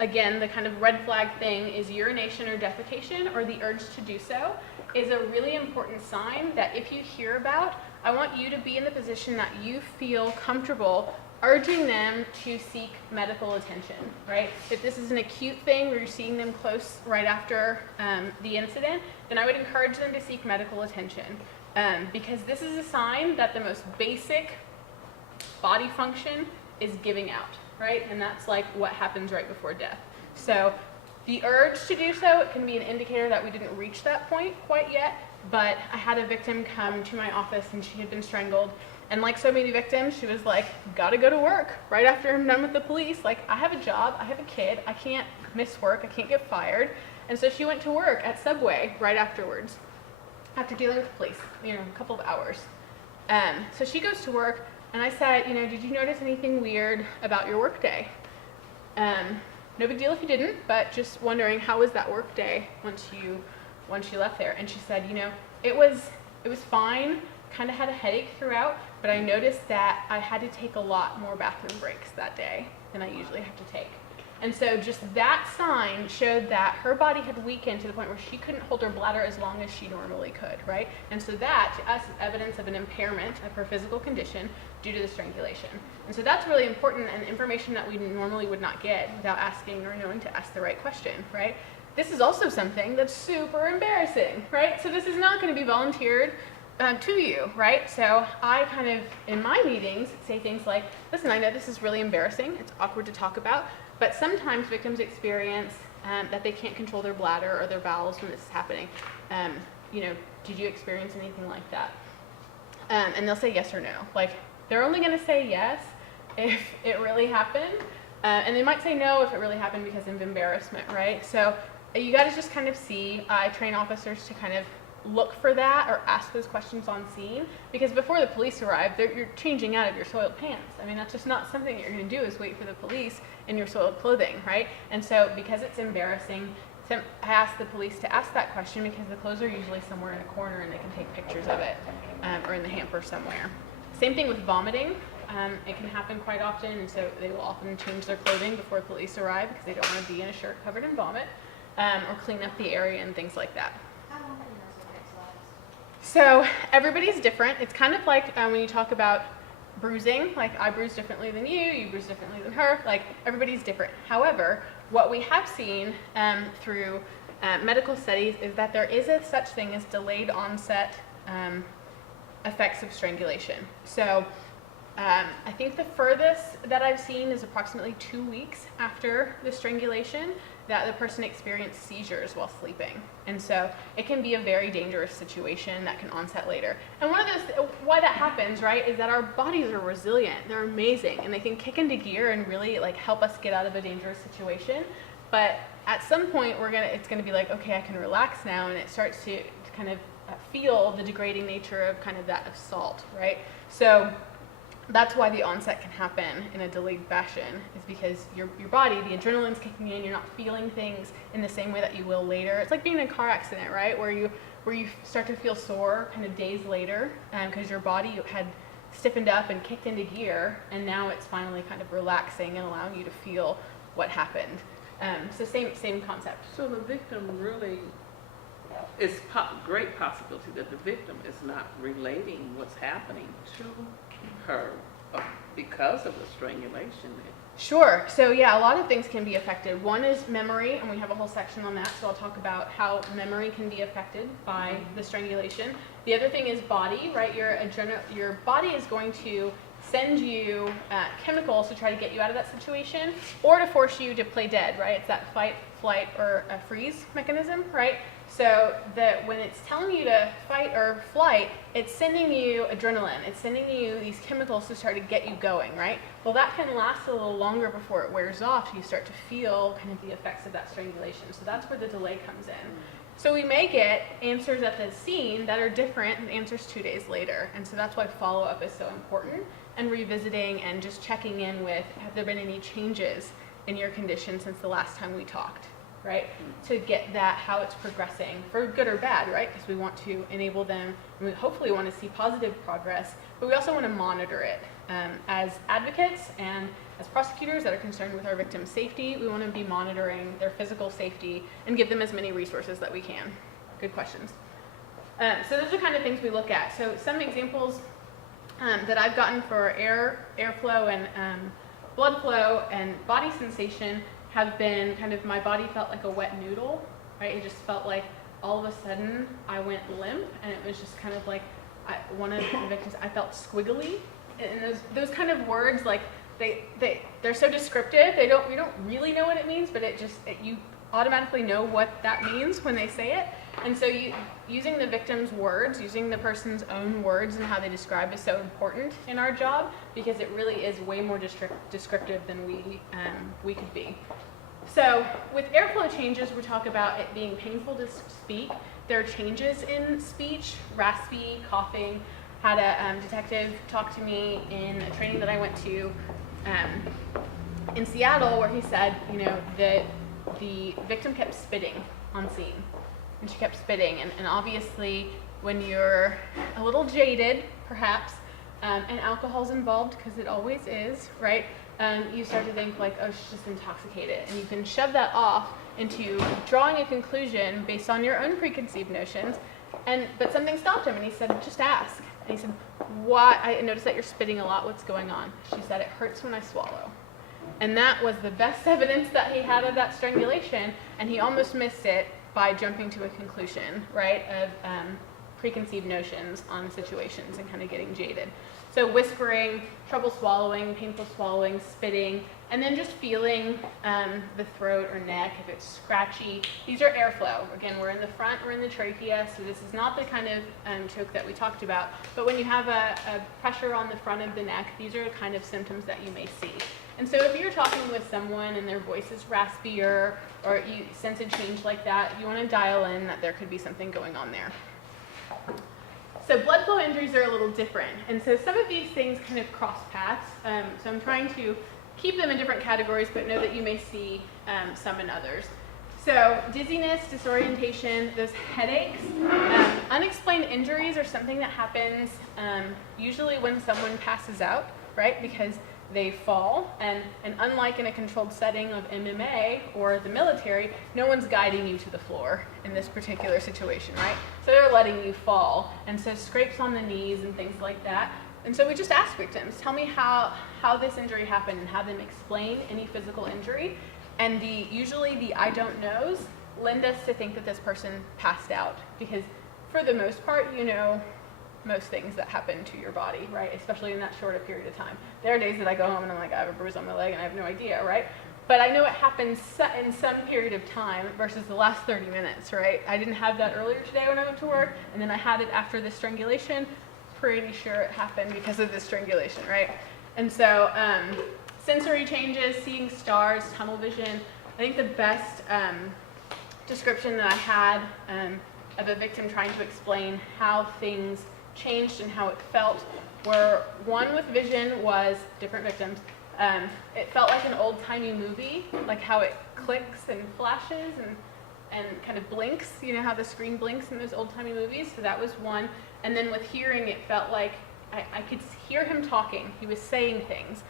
Again, the kind of red flag thing is urination or defecation, or the urge to do so is a really important sign that if you hear about, I want you to be in the position that you feel comfortable urging them to seek medical attention, right? If this is an acute thing where you're seeing them close right after the incident, then I would encourage them to seek medical attention. Because this is a sign that the most basic body function is giving out, right? And that's like what happens right before death. So the urge to do so, it can be an indicator that we didn't reach that point quite yet, but I had a victim come to my office and she had been strangled. And like so many victims, she was like, gotta go to work right after I'm done with the police. Like, I have a job, I have a kid, I can't miss work, I can't get fired. And so she went to work at Subway right afterwards, after dealing with the police, a couple of hours. So she goes to work, and I said, did you notice anything weird about your work day? No big deal if you didn't, but just wondering, how was that work day once you left there? And she said, it was fine, kind of had a headache throughout, but I noticed that I had to take a lot more bathroom breaks that day than I usually have to take. And so just that sign showed that her body had weakened to the point where she couldn't hold her bladder as long as she normally could, right? And so that, to us, is evidence of an impairment of her physical condition due to the strangulation. And so that's really important and information that we normally would not get without asking or knowing to ask the right question, right? This is also something that's super embarrassing, right? So this is not going to be volunteered to you, right? So I kind of, in my meetings, say things like, listen, I know this is really embarrassing, it's awkward to talk about, but sometimes victims experience that they can't control their bladder or their bowels when this is happening. Did you experience anything like that? And they'll say yes or no. Like, they're only going to say yes if it really happened, and they might say no if it really happened because of embarrassment, right? So you got to just kind of see, I train officers to kind of look for that or ask those questions on scene, because before the police arrive, you're changing out of your soiled pants. I mean, that's just not something you're going to do, is wait for the police in your soiled clothing, right? And so because it's embarrassing, I ask the police to ask that question because the clothes are usually somewhere in a corner and they can take pictures of it, or in the hamper somewhere. Same thing with vomiting. It can happen quite often, and so they will often change their clothing before police arrive because they don't want to be in a shirt covered in vomit, or clean up the area and things like that. So everybody's different. It's kind of like when you talk about bruising, like I bruise differently than you bruise differently than her, like everybody's different. However, what we have seen through medical studies is that there is a such thing as delayed onset effects of strangulation. So I think the furthest that I've seen is approximately 2 weeks after the strangulation that the person experienced seizures while sleeping. And so it can be a very dangerous situation that can onset later. And one of those, why that happens, right, is that our bodies are resilient. They're amazing, and they can kick into gear and really like help us get out of a dangerous situation. But at some point, it's gonna be like, okay, I can relax now, and it starts to kind of feel the degrading nature of kind of that assault, right? So that's why the onset can happen in a delayed fashion, is because your body, the adrenaline's kicking in, you're not feeling things in the same way that you will later. It's like being in a car accident, right? Where you start to feel sore kind of days later, because your body had stiffened up and kicked into gear, and now it's finally kind of relaxing and allowing you to feel what happened. So same concept. So the victim really, it's great possibility that the victim is not relating what's happening to her because of the strangulation. Sure. So yeah, a lot of things can be affected. One is memory, and we have a whole section on that, so I'll talk about how memory can be affected by the strangulation. The other thing is body, right? Your body is going to send you chemicals to try to get you out of that situation, or to force you to play dead, right? It's that fight, flight, or freeze mechanism, right? So that when it's telling you to fight or flight, it's sending you adrenaline. It's sending you these chemicals to start to get you going, right? Well, that can last a little longer before it wears off. You start to feel kind of the effects of that strangulation. So that's where the delay comes in. So we may get answers at the scene that are different than answers 2 days later. And so that's why follow-up is so important, and revisiting and just checking in with, have there been any changes in your condition since the last time we talked, right? To get that, how it's progressing, for good or bad, right? Because we want to enable them, and we hopefully want to see positive progress, but we also want to monitor it. As advocates and as prosecutors that are concerned with our victims' safety, we want to be monitoring their physical safety and give them as many resources that we can. Good questions. So those are kind of things we look at. So some examples that I've gotten for airflow and blood flow and body sensation have been kind of, my body felt like a wet noodle, right? It just felt like all of a sudden I went limp, and it was just kind of like, one of the victims, I felt squiggly. And those kind of words, like they're so descriptive. We don't really know what it means, but you automatically know what that means when they say it. And so using the victim's words, using the person's own words and how they describe is so important in our job, because it really is way more descriptive than we could be. So with airflow changes, we talk about it being painful to speak. There are changes in speech, raspy, coughing. Had a detective talk to me in a training that I went to in Seattle, where he said, that the victim kept spitting on scene. And she kept spitting, and obviously when you're a little jaded, perhaps, and alcohol's involved, because it always is, right? You start to think like, oh, she's just intoxicated, and you can shove that off into drawing a conclusion based on your own preconceived notions. But something stopped him, and he said, just ask. And he said, why? I noticed that you're spitting a lot. What's going on? She said, it hurts when I swallow. And that was the best evidence that he had of that strangulation, and he almost missed it by jumping to a conclusion, right, of preconceived notions on situations and kind of getting jaded. So whispering, trouble swallowing, painful swallowing, spitting, and then just feeling the throat or neck if it's scratchy. These are airflow. Again, we're in the front, we're in the trachea, so this is not the kind of choke that we talked about. But when you have a pressure on the front of the neck, these are kind of symptoms that you may see. And so if you're talking with someone and their voice is raspier, or you sense a change like that, you want to dial in that there could be something going on there. So blood flow injuries are a little different. And so some of these things kind of cross paths. So I'm trying to keep them in different categories, but know that you may see some in others. So dizziness, disorientation, those headaches, unexplained injuries are something that happens usually when someone passes out, right? Because they fall, and unlike in a controlled setting of MMA or the military, no one's guiding you to the floor in this particular situation, right? So they're letting you fall, and so scrapes on the knees and things like that. And so we just ask victims, tell me how this injury happened, and have them explain any physical injury. And usually the I don't knows lend us to think that this person passed out, because for the most part, most things that happen to your body, right? Especially in that short a period of time. There are days that I go home and I'm like, I have a bruise on my leg and I have no idea, right? But I know it happens in some period of time versus the last 30 minutes, right? I didn't have that earlier today when I went to work, and then I had it after the strangulation. Pretty sure it happened because of the strangulation, right? And so sensory changes, seeing stars, tunnel vision. I think the best description that I had of a victim trying to explain how things changed and how it felt were, one with vision was, different victims, it felt like an old-timey movie, like how it clicks and flashes and kind of blinks, you know how the screen blinks in those old-timey movies, so that was one. And then with hearing, it felt like I could hear him talking, he was saying things.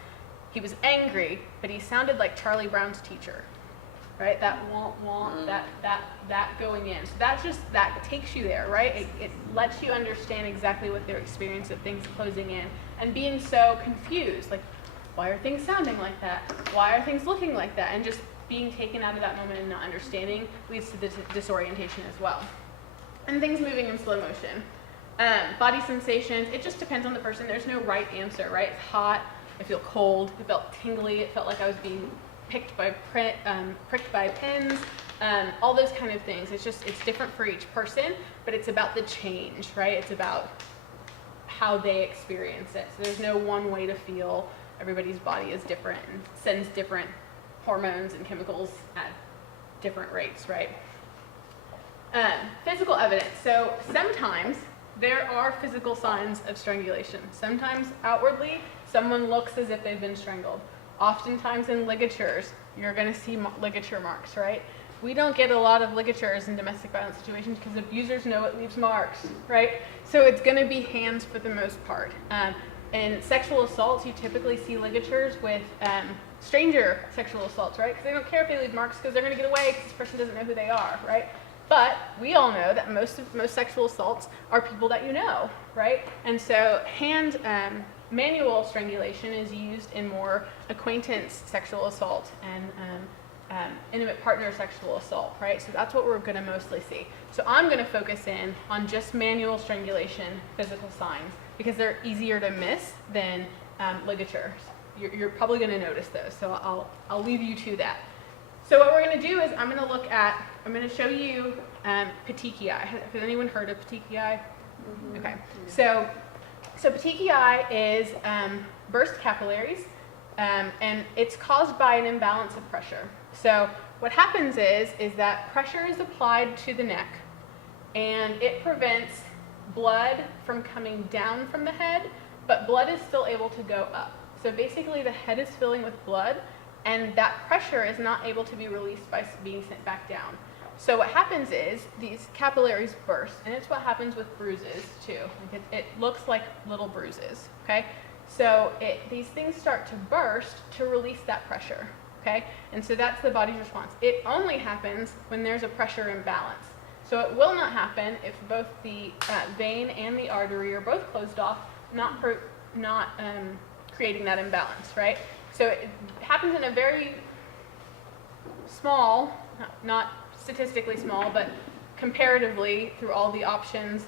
He was angry, but he sounded like Charlie Brown's teacher, right? That womp, that going in. So that takes you there, right? It lets you understand exactly what their experience of things closing in and being so confused, like, why are things sounding like that? Why are things looking like that? And just being taken out of that moment and not understanding leads to the disorientation as well. And things moving in slow motion. Body sensations, it just depends on the person. There's no right answer, right? It's hot, I feel cold, it felt tingly, it felt like I was being pricked by pins, all those kind of things. It's different for each person, but it's about the change, right? It's about how they experience it. So there's no one way to feel. Everybody's body is different and sends different hormones and chemicals at different rates, right? Physical evidence. So sometimes there are physical signs of strangulation. Sometimes outwardly, someone looks as if they've been strangled. Oftentimes in ligatures, you're going to see ligature marks, right? We don't get a lot of ligatures in domestic violence situations because abusers know it leaves marks, right? So it's going to be hands for the most part. In sexual assaults, you typically see ligatures with stranger sexual assaults, right? Because they don't care if they leave marks because they're going to get away because this person doesn't know who they are, right? But we all know that most sexual assaults are people that you know, right? And so manual strangulation is used in more acquaintance sexual assault and intimate partner sexual assault, right? So that's what we're going to mostly see. So I'm going to focus in on just manual strangulation physical signs because they're easier to miss than ligatures. You're probably going to notice those, so I'll leave you to that. So what we're going to do is I'm going to show you petechiae. Has anyone heard of petechiae? Mm-hmm. Okay. So petechiae is burst capillaries, and it's caused by an imbalance of pressure. So what happens is that pressure is applied to the neck, and it prevents blood from coming down from the head, but blood is still able to go up. So basically the head is filling with blood, and that pressure is not able to be released by being sent back down. So what happens is these capillaries burst, and it's what happens with bruises too. Like it looks like little bruises, okay? So these things start to burst to release that pressure, okay? And so that's the body's response. It only happens when there's a pressure imbalance. So it will not happen if both the vein and the artery are both closed off, not creating that imbalance, right? So it happens in a very small, not statistically small, but comparatively through all the options,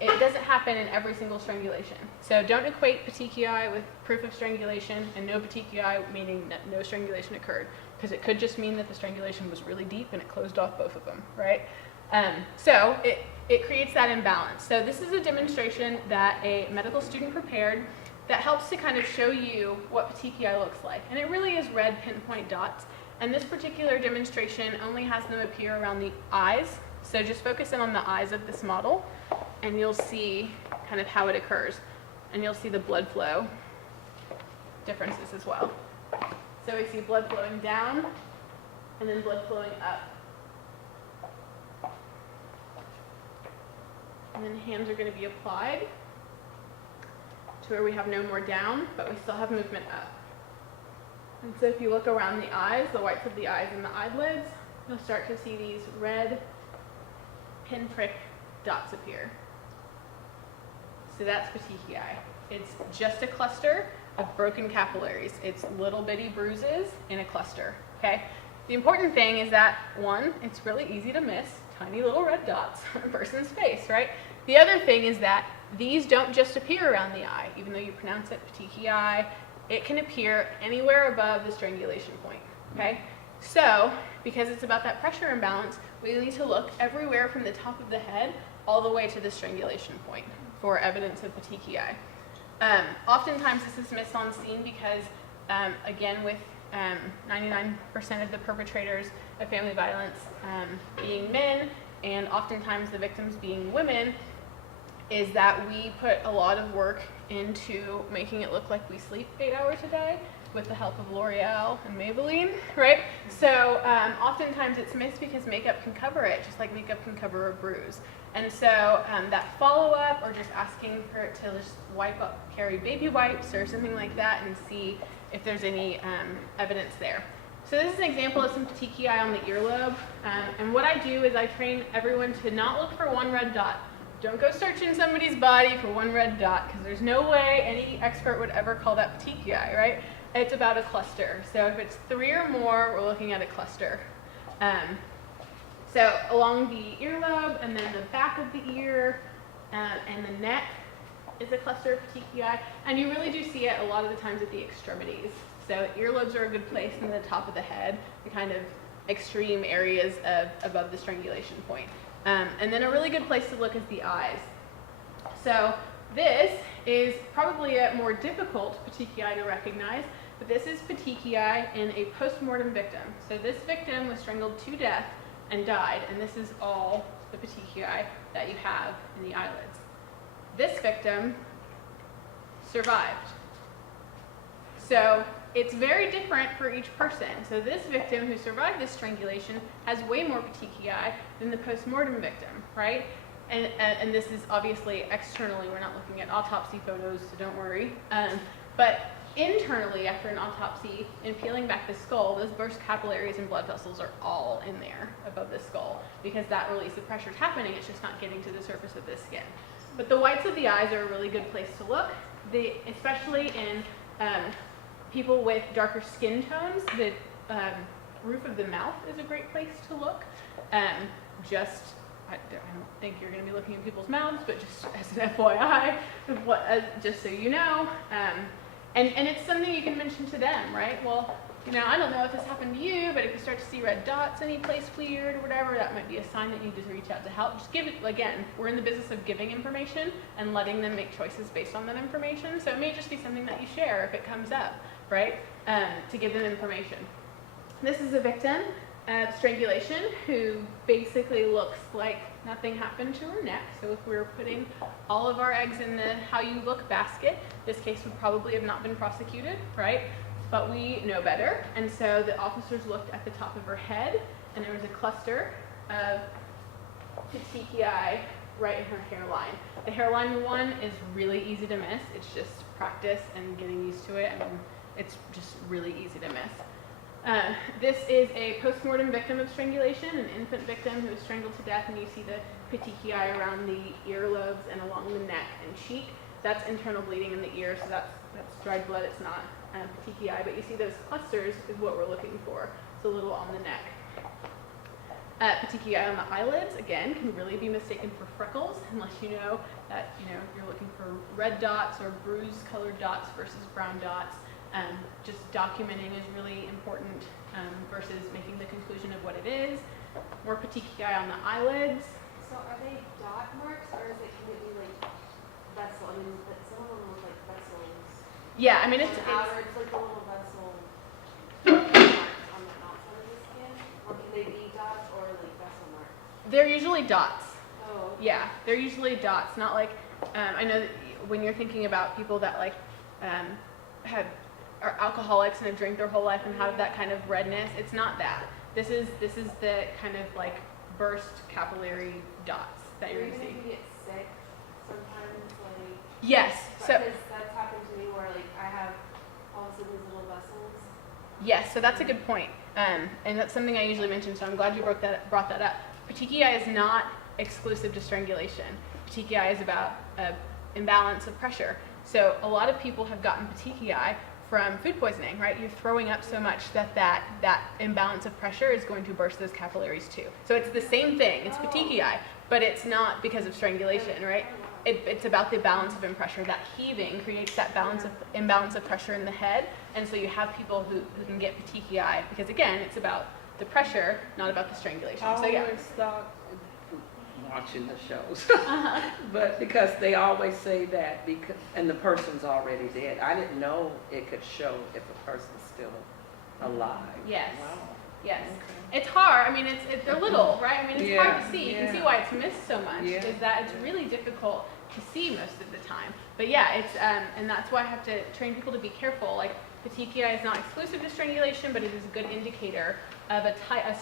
it doesn't happen in every single strangulation. So don't equate petechiae with proof of strangulation and no petechiae meaning that no strangulation occurred, because it could just mean that the strangulation was really deep and it closed off both of them, right? So it creates that imbalance. So this is a demonstration that a medical student prepared that helps to kind of show you what petechiae looks like. And it really is red pinpoint dots. And this particular demonstration only has them appear around the eyes. So just focus in on the eyes of this model, and you'll see kind of how it occurs. And you'll see the blood flow differences as well. So we see blood flowing down, and then blood flowing up. And then hands are going to be applied to where we have no more down, but we still have movement up. And so if you look around the eyes, the whites of the eyes and the eyelids, you'll start to see these red pinprick dots appear. So that's petechiae. It's just a cluster of broken capillaries. It's little bitty bruises in a cluster, okay? The important thing is that, one, it's really easy to miss tiny little red dots on a person's face, right? The other thing is that these don't just appear around the eye, even though you pronounce it petechiae, it can appear anywhere above the strangulation point, okay? So, because it's about that pressure imbalance, we need to look everywhere from the top of the head all the way to the strangulation point for evidence of petechiae. Oftentimes this is missed on scene because, again, with 99% of the perpetrators of family violence being men, and oftentimes the victims being women, is that we put a lot of work into making it look like we sleep 8 hours a day with the help of L'Oreal and Maybelline, right? So oftentimes it's missed because makeup can cover it, just like makeup can cover a bruise. And so that follow-up, or just asking for it to just wipe up, carry baby wipes or something like that, and see if there's any evidence there. So this is an example of some petechiae on the earlobe. And what I do is I train everyone to not look for one red dot. Don't go searching somebody's body for one red dot, because there's no way any expert would ever call that petechiae, right? It's about a cluster. So if it's 3 or more, we're looking at a cluster. So along the earlobe, and then the back of the ear, and the neck is a cluster of petechiae. And you really do see it a lot of the times at the extremities. So earlobes are a good place, and the top of the head, the kind of extreme areas above the strangulation point. And then a really good place to look is the eyes. So this is probably a more difficult petechiae to recognize, but this is petechiae in a post-mortem victim. So this victim was strangled to death and died, and this is all the petechiae that you have in the eyelids. This victim survived. So it's very different for each person. So this victim who survived this strangulation has way more petechiae than the post-mortem victim, right? And this is obviously externally, we're not looking at autopsy photos, so don't worry. But internally, after an autopsy and peeling back the skull, those burst capillaries and blood vessels are all in there above the skull, because that release of pressure is happening, it's just not getting to the surface of the skin. But the whites of the eyes are a really good place to look, especially in people with darker skin tones. The roof of the mouth is a great place to look. I don't think you're going to be looking at people's mouths, but just as an FYI, just so you know. And it's something you can mention to them, right? Well, I don't know if this happened to you, but if you start to see red dots anyplace weird or whatever, that might be a sign that you need to reach out to help. Just give it, again, we're in the business of giving information and letting them make choices based on that information. So it may just be something that you share if it comes up, right? To give them information. This is a victim of strangulation who basically looks like nothing happened to her neck. So if we were putting all of our eggs in the how you look basket, this case would probably have not been prosecuted, right? But we know better. And so the officers looked at the top of her head, and there was a cluster of petechiae right in her hairline. The hairline one is really easy to miss. It's just practice and getting used to it, and it's just really easy to miss. This is a post-mortem victim of strangulation, an infant victim who was strangled to death, and you see the petechiae around the earlobes and along the neck and cheek. That's internal bleeding in the ear, so that's dried blood. It's not petechiae, but you see those clusters is what we're looking for. It's a little on the neck. Petechiae on the eyelids, again, can really be mistaken for freckles, unless you know that you're looking for red dots or bruise-colored dots versus brown dots. Just documenting is really important versus making the conclusion of what it is. More petechiae on the eyelids. So are they dot marks, or can it be like vessel? I mean, some of them look like vessels. Yeah, I mean it's it's like a little vessel marks on the outside of the skin. Or can they be dots or like vessel marks? they're usually dots. Oh. Yeah, they're usually dots. Not like I know that when you're thinking about people that are alcoholics and have drank their whole life and have that kind of redness, it's not that. This is the kind of like burst capillary dots that you're Even gonna if see. you get sick, sometimes Yes. So because that's happened to me where I have all of a sudden these little vessels. yes, so that's a good point. And that's something I usually mention, so I'm glad you brought that up. Petechiae is not exclusive to strangulation. Petechiae is about imbalance of pressure. So a lot of people have gotten petechiae from food poisoning, right? You're throwing up so much that imbalance of pressure is going to burst those capillaries too. So it's the same thing. It's petechiae, but it's not because of strangulation, right? It's about the balance of pressure. That heaving creates that imbalance of pressure in the head, and so you have people who can get petechiae because, again, it's about the pressure, not about the strangulation. I So yeah. always thought, watching the shows, but because they always say that, because, and the person's already dead. I didn't know it could show if a person's still alive. Yes. Wow. Yes. Okay. It's hard. I mean, they're little, right? I mean, it's hard to Yeah, see. You yeah. can see why it's missed so much. Yeah. Is that it's really difficult to see most of the time. But yeah, it's and that's why I have to train people to be careful. Like petechiae is not exclusive to strangulation, but it is a good indicator of a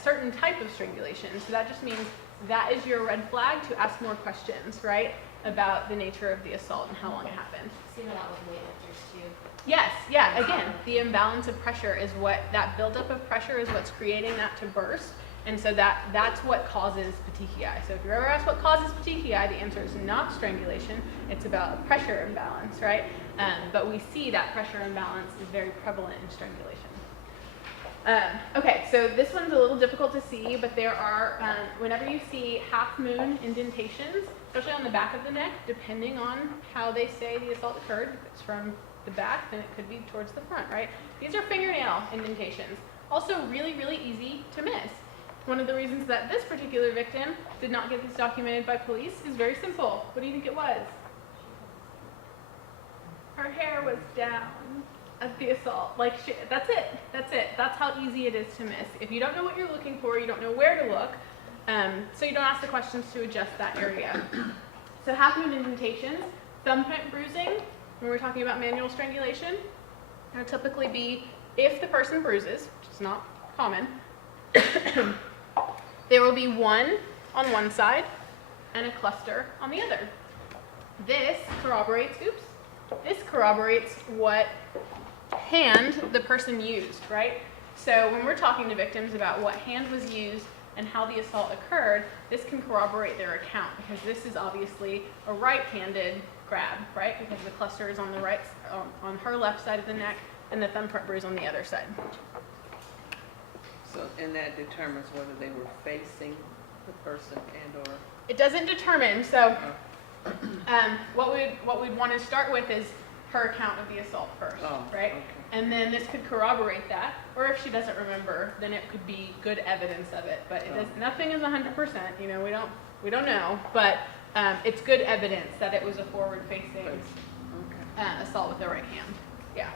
certain type of strangulation. So that just means that is your red flag to ask more questions, right, about the nature of the assault and how long it happened. I've seen a lot with weightlifters too. Yes, yeah, again, the imbalance of pressure is that buildup of pressure is what's creating that to burst. And so that's what causes petechiae. So if you're ever asked what causes petechiae, the answer is not strangulation. It's about a pressure imbalance, right? But we see that pressure imbalance is very prevalent in strangulation. Okay, so this one's a little difficult to see, but there are, whenever you see half moon indentations, especially on the back of the neck, depending on how they say the assault occurred, if it's from the back, then it could be towards the front, right? These are fingernail indentations. Also really, really easy to miss. One of the reasons that this particular victim did not get this documented by police is very simple. What do you think it was? Her hair was down at the assault. That's it. That's it. That's how easy it is to miss. If you don't know what you're looking for, you don't know where to look, so you don't ask the questions to adjust that area. So half moon indentations, thumbprint bruising, when we're talking about manual strangulation, it would typically be if the person bruises, which is not common, there will be one on one side and a cluster on the other. This corroborates what hand the person used, right? So when we're talking to victims about what hand was used and how the assault occurred, this can corroborate their account because this is obviously a right-handed grab, right? Because the cluster is on the right, on her left side of the neck, and the thumbprint bruise on the other side. So, and that determines whether they were facing the person and/or. It doesn't determine. So, what we'd want to start with is her account of the assault first, right? Okay. And then this could corroborate that. Or if she doesn't remember, then it could be good evidence of it. But nothing is 100%. You know, we don't know. But it's good evidence that it was a forward-facing assault with the right hand. Yeah.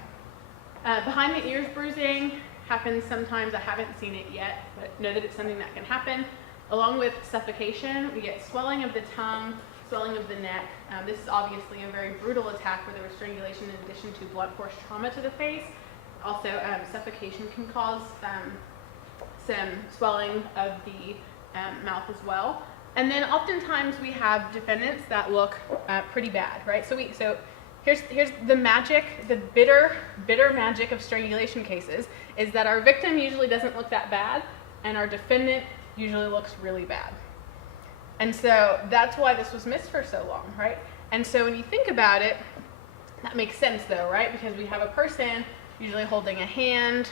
Behind the ears bruising happens sometimes. I haven't seen it yet, but know that it's something that can happen. Along with suffocation, we get swelling of the tongue, swelling of the neck. This is obviously a very brutal attack where there was strangulation in addition to blunt force trauma to the face. Also, suffocation can cause some swelling of the mouth as well. And then oftentimes we have defendants that look pretty bad, right? So here's the magic, the bitter magic of strangulation cases is that our victim usually doesn't look that bad and our defendant usually looks really bad. And so that's why this was missed for so long, right? And so when you think about it, that makes sense though, right? Because we have a person usually holding a hand,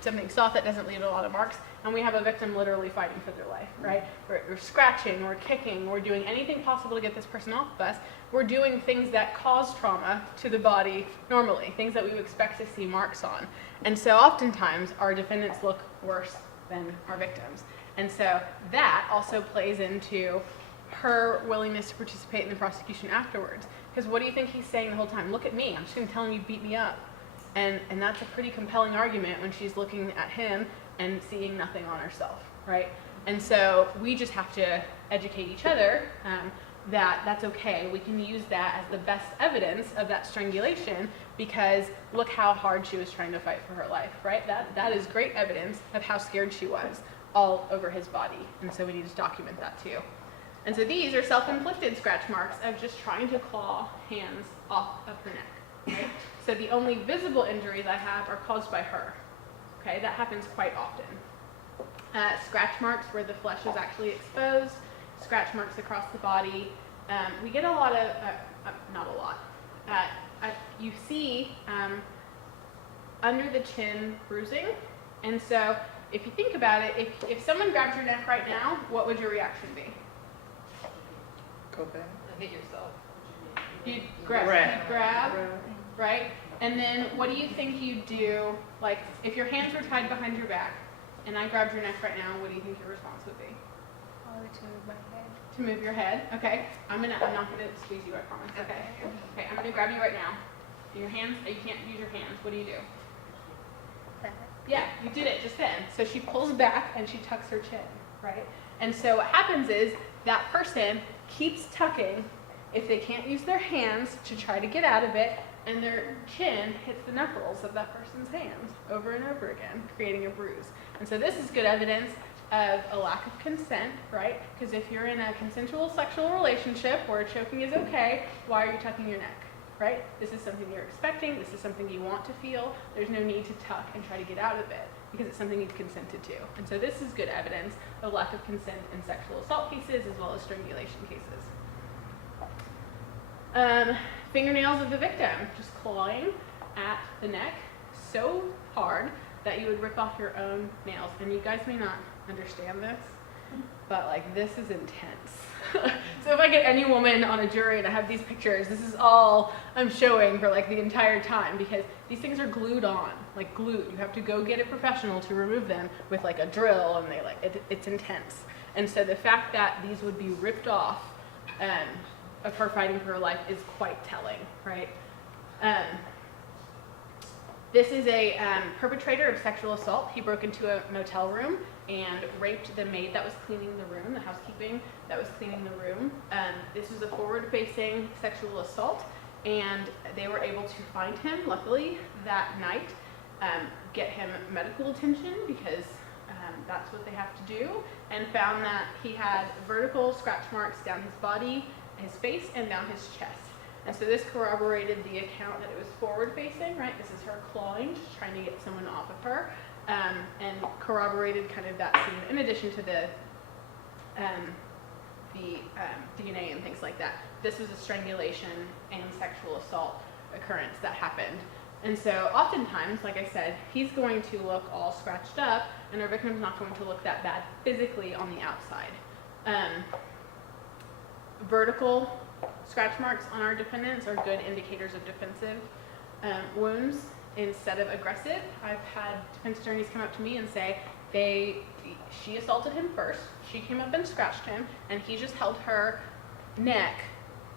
something soft that doesn't leave a lot of marks, and we have a victim literally fighting for their life, right? We're scratching, we're kicking, we're doing anything possible to get this person off of us. We're doing things that cause trauma to the body normally, things that we would expect to see marks on. And so oftentimes our defendants look worse than our victims. And so that also plays into her willingness to participate in the prosecution afterwards. Because what do you think he's saying the whole time? Look at me, I'm just gonna tell him you beat me up. And that's a pretty compelling argument when she's looking at him and seeing nothing on herself, right? And so we just have to educate each other that that's okay. We can use that as the best evidence of that strangulation because look how hard she was trying to fight for her life, right? That is great evidence of how scared she was all over his body. And so we need to document that too. And so these are self-inflicted scratch marks of just trying to claw hands off of her neck, right? So the only visible injuries I have are caused by her. Okay, that happens quite often. Scratch marks where the flesh is actually exposed, scratch marks across the body. We get a lot of, not a lot. You see under the chin bruising. And so if you think about it, if someone grabs your neck right now, what would your reaction be? Go back. Hit yourself. You'd grab, right? And then what do you think you'd do, like, if your hands were tied behind your back, and I grabbed your neck right now, what do you think your response would be? Probably to move my head. To move your head? Okay. I'm not gonna squeeze you, I promise. Okay. Okay, I'm gonna grab you right now. Your hands, you can't use your hands. What do you do? That. Yeah, you did it just then. So she pulls back and she tucks her chin, right? And so what happens is that person keeps tucking if they can't use their hands to try to get out of it, and their chin hits the knuckles of that person's hands over and over again, creating a bruise. And so this is good evidence of a lack of consent, right? Because if you're in a consensual sexual relationship where choking is okay, why are you tucking your neck, right? This is something you're expecting. This is something you want to feel. There's no need to tuck and try to get out of it because it's something you've consented to. And so this is good evidence of lack of consent in sexual assault cases as well as strangulation cases. Fingernails of the victim, just clawing at the neck so hard that you would rip off your own nails. And you guys may not understand this, but like this is intense. So if I get any woman on a jury and I have these pictures, this is all I'm showing for like the entire time because these things are glued on, like glued. You have to go get a professional to remove them with like a drill, and it's intense. And so the fact that these would be ripped off of her fighting for her life is quite telling, right? This is a perpetrator of sexual assault. He broke into a motel room and raped the maid that was cleaning the room, the housekeeping that was cleaning the room. This was a forward-facing sexual assault, and they were able to find him, luckily, that night, get him medical attention because that's what they have to do, and found that he had vertical scratch marks down his body, his face, and down his chest. And so this corroborated the account that it was forward-facing, right? This is her clawing, just trying to get someone off of her, and corroborated kind of that scene, in addition to the DNA and things like that. This was a strangulation and sexual assault occurrence that happened. And so oftentimes, like I said, he's going to look all scratched up, and our victim's not going to look that bad physically on the outside. Vertical scratch marks on our defendants are good indicators of defensive wounds instead of aggressive. I've had defense attorneys come up to me and say she assaulted him first, she came up and scratched him, and he just held her neck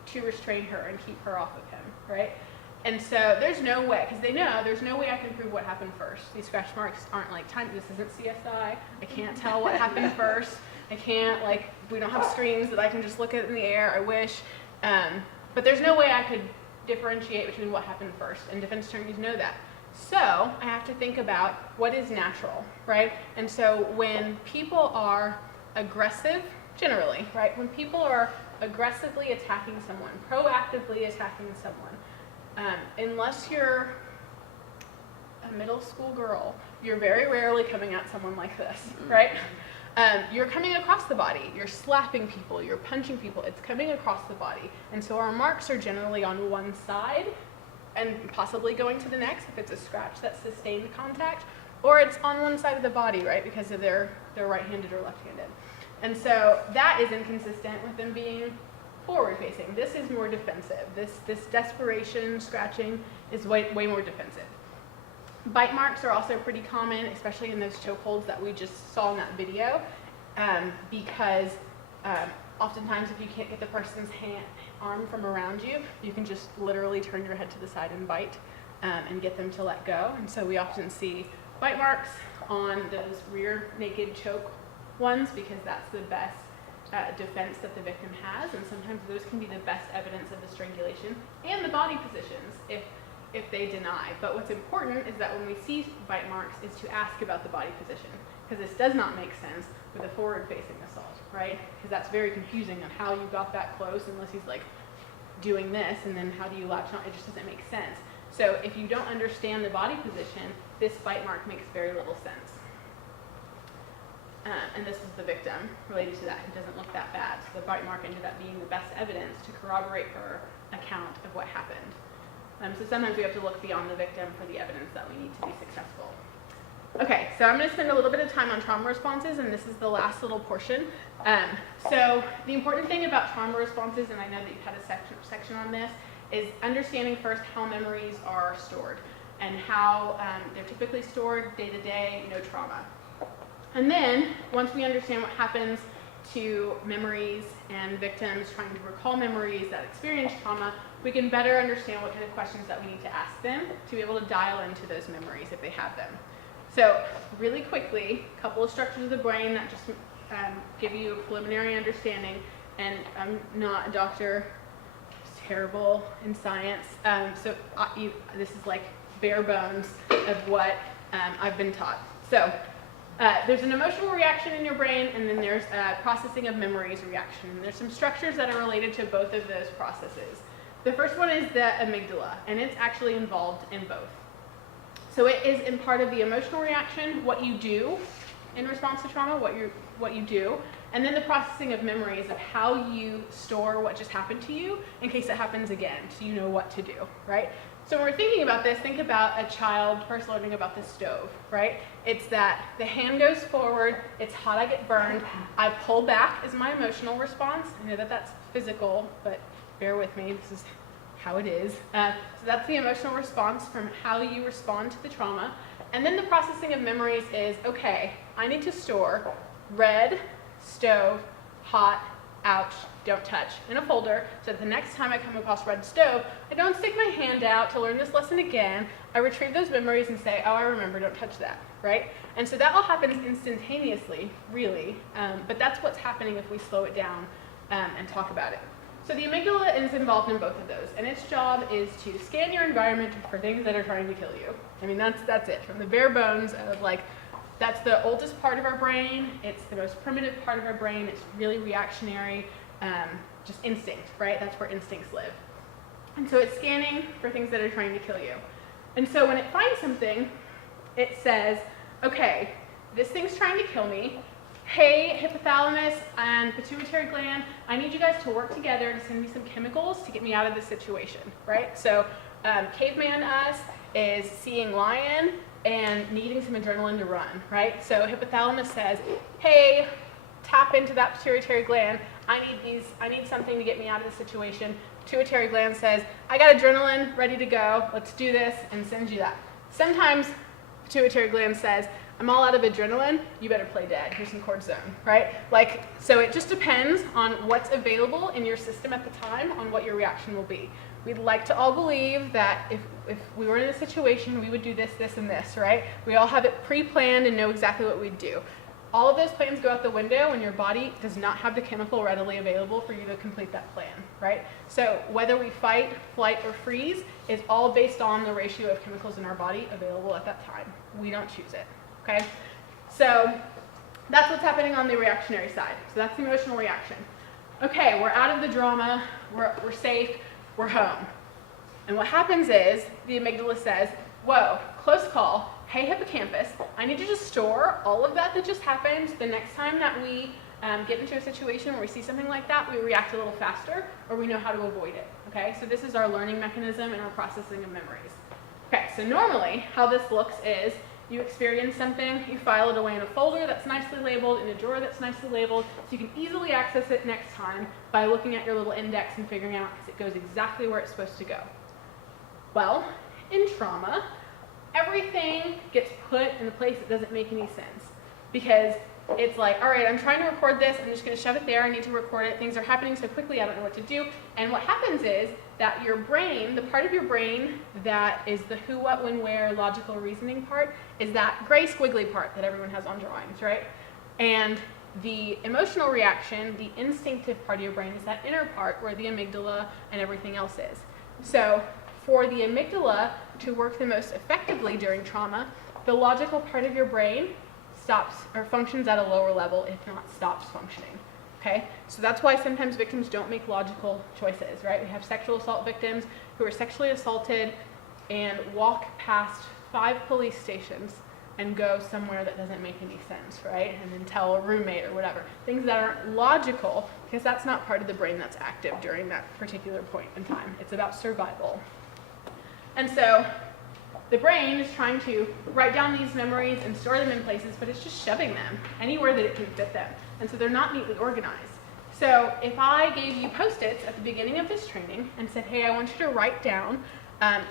to restrain her and keep her off of him, right? And so there's no way, because they know there's no way I can prove what happened first. These scratch marks aren't like time, this isn't CSI, I can't tell what happened first. I can't, we don't have screens that I can just look at in the air, I wish. But there's no way I could differentiate between what happened first, and defense attorneys know that. So I have to think about what is natural, right? And so when people are aggressive, generally, right? When people are aggressively attacking someone, proactively attacking someone, unless you're a middle school girl, you're very rarely coming at someone like this, right? You're coming across the body, you're slapping people, you're punching people, it's coming across the body. And so our marks are generally on one side and possibly going to the next if it's a scratch that's sustained contact, or it's on one side of the body, right, because of they're right-handed or left-handed. And so that is inconsistent with them being forward-facing. This is more defensive. This desperation, scratching is way more defensive. Bite marks are also pretty common, especially in those chokeholds that we just saw in that video, because oftentimes if you can't get the person's arm from around you, you can just literally turn your head to the side and bite and get them to let go. And so we often see bite marks on those rear naked choke ones because that's the best defense that the victim has, and sometimes those can be the best evidence of the strangulation and the body positions if they deny. But what's important is that when we see bite marks is to ask about the body position, because this does not make sense with a forward-facing assault, right? Because that's very confusing on how you got that close unless he's like doing this, and then how do you latch on? It just doesn't make sense. So if you don't understand the body position, this bite mark makes very little sense. And this is the victim related to that who doesn't look that bad. So the bite mark ended up being the best evidence to corroborate her account of what happened. So sometimes we have to look beyond the victim for the evidence that we need to be successful. Okay, so I'm going to spend a little bit of time on trauma responses, and this is the last little portion. So the important thing about trauma responses, and I know that you've had a section on this, is understanding first how memories are stored and how they're typically stored day to day, no trauma. And then, once we understand what happens to memories and victims trying to recall memories that experience trauma, we can better understand what kind of questions that we need to ask them to be able to dial into those memories if they have them. So, really quickly, a couple of structures of the brain that just give you a preliminary understanding, and I'm not a doctor, it's terrible in science, this is like bare bones of what I've been taught. So, there's an emotional reaction in your brain, and then there's a processing of memories reaction. And there's some structures that are related to both of those processes. The first one is the amygdala, and it's actually involved in both. So it is in part of the emotional reaction, what you do in response to trauma, what you do, and then the processing of memories of how you store what just happened to you in case it happens again, so you know what to do, right? So when we're thinking about this, think about a child first learning about the stove, right? It's that the hand goes forward, it's hot, I get burned, I pull back is my emotional response. I know that that's physical, but bear with me, this is how it is. So that's the emotional response from how you respond to the trauma. And then the processing of memories is, okay, I need to store red, stove, hot, ouch, don't touch in a folder, so that the next time I come across red stove, I don't stick my hand out to learn this lesson again. I retrieve those memories and say, oh, I remember, don't touch that, right? And so that all happens instantaneously, really, but that's what's happening if we slow it down and talk about it. So the amygdala is involved in both of those, and its job is to scan your environment for things that are trying to kill you. I mean, that's it, from the bare bones of like, that's the oldest part of our brain, it's the most primitive part of our brain, it's really reactionary, just instinct, right? That's where instincts live. And so it's scanning for things that are trying to kill you. And so when it finds something, it says, okay, this thing's trying to kill me. Hey, hypothalamus and pituitary gland, I need you guys to work together to send me some chemicals to get me out of this situation, right? So caveman us is seeing lion and needing some adrenaline to run, right? So hypothalamus says, hey, tap into that pituitary gland. I need something to get me out of this situation. Pituitary gland says, I got adrenaline, ready to go, let's do this, and sends you that. Sometimes pituitary gland says, I'm all out of adrenaline, you better play dead, here's some cortisone, right? Like, so it just depends on what's available in your system at the time on what your reaction will be. We'd like to all believe that if we were in a situation, we would do this, this, and this, right? We all have it pre-planned and know exactly what we'd do. All of those plans go out the window when your body does not have the chemical readily available for you to complete that plan, right? So whether we fight, flight, or freeze is all based on the ratio of chemicals in our body available at that time. We don't choose it, okay? So that's what's happening on the reactionary side. So that's the emotional reaction. Okay, we're out of the drama, we're safe, we're home. And what happens is the amygdala says, whoa, close call. Hey, hippocampus, I need you to store all of that just happened. The next time that we get into a situation where we see something like that, we react a little faster, or we know how to avoid it, okay? So this is our learning mechanism and our processing of memories. Okay, so normally how this looks is you experience something, you file it away in a folder that's nicely labeled, in a drawer that's nicely labeled, so you can easily access it next time by looking at your little index and figuring out if it goes exactly where it's supposed to go. Well, in trauma, everything gets put in a place that doesn't make any sense, because it's like, all right, I'm trying to record this, I'm just going to shove it there, I need to record it, things are happening so quickly, I don't know what to do. And what happens is that your brain, the part of your brain that is the who, what, when, where, logical reasoning part, is that gray squiggly part that everyone has on drawings, right? And the emotional reaction, the instinctive part of your brain, is that inner part where the amygdala and everything else is. So for the amygdala to work the most effectively during trauma, the logical part of your brain stops or functions at a lower level, if not stops functioning. Okay? So that's why sometimes victims don't make logical choices, right? We have sexual assault victims who are sexually assaulted and walk past 5 police stations and go somewhere that doesn't make any sense, right? And then tell a roommate or whatever. Things that aren't logical, because that's not part of the brain that's active during that particular point in time. It's about survival. And so the brain is trying to write down these memories and store them in places, but it's just shoving them anywhere that it can fit them. And so they're not neatly organized. So if I gave you Post-its at the beginning of this training and said, hey, I want you to write down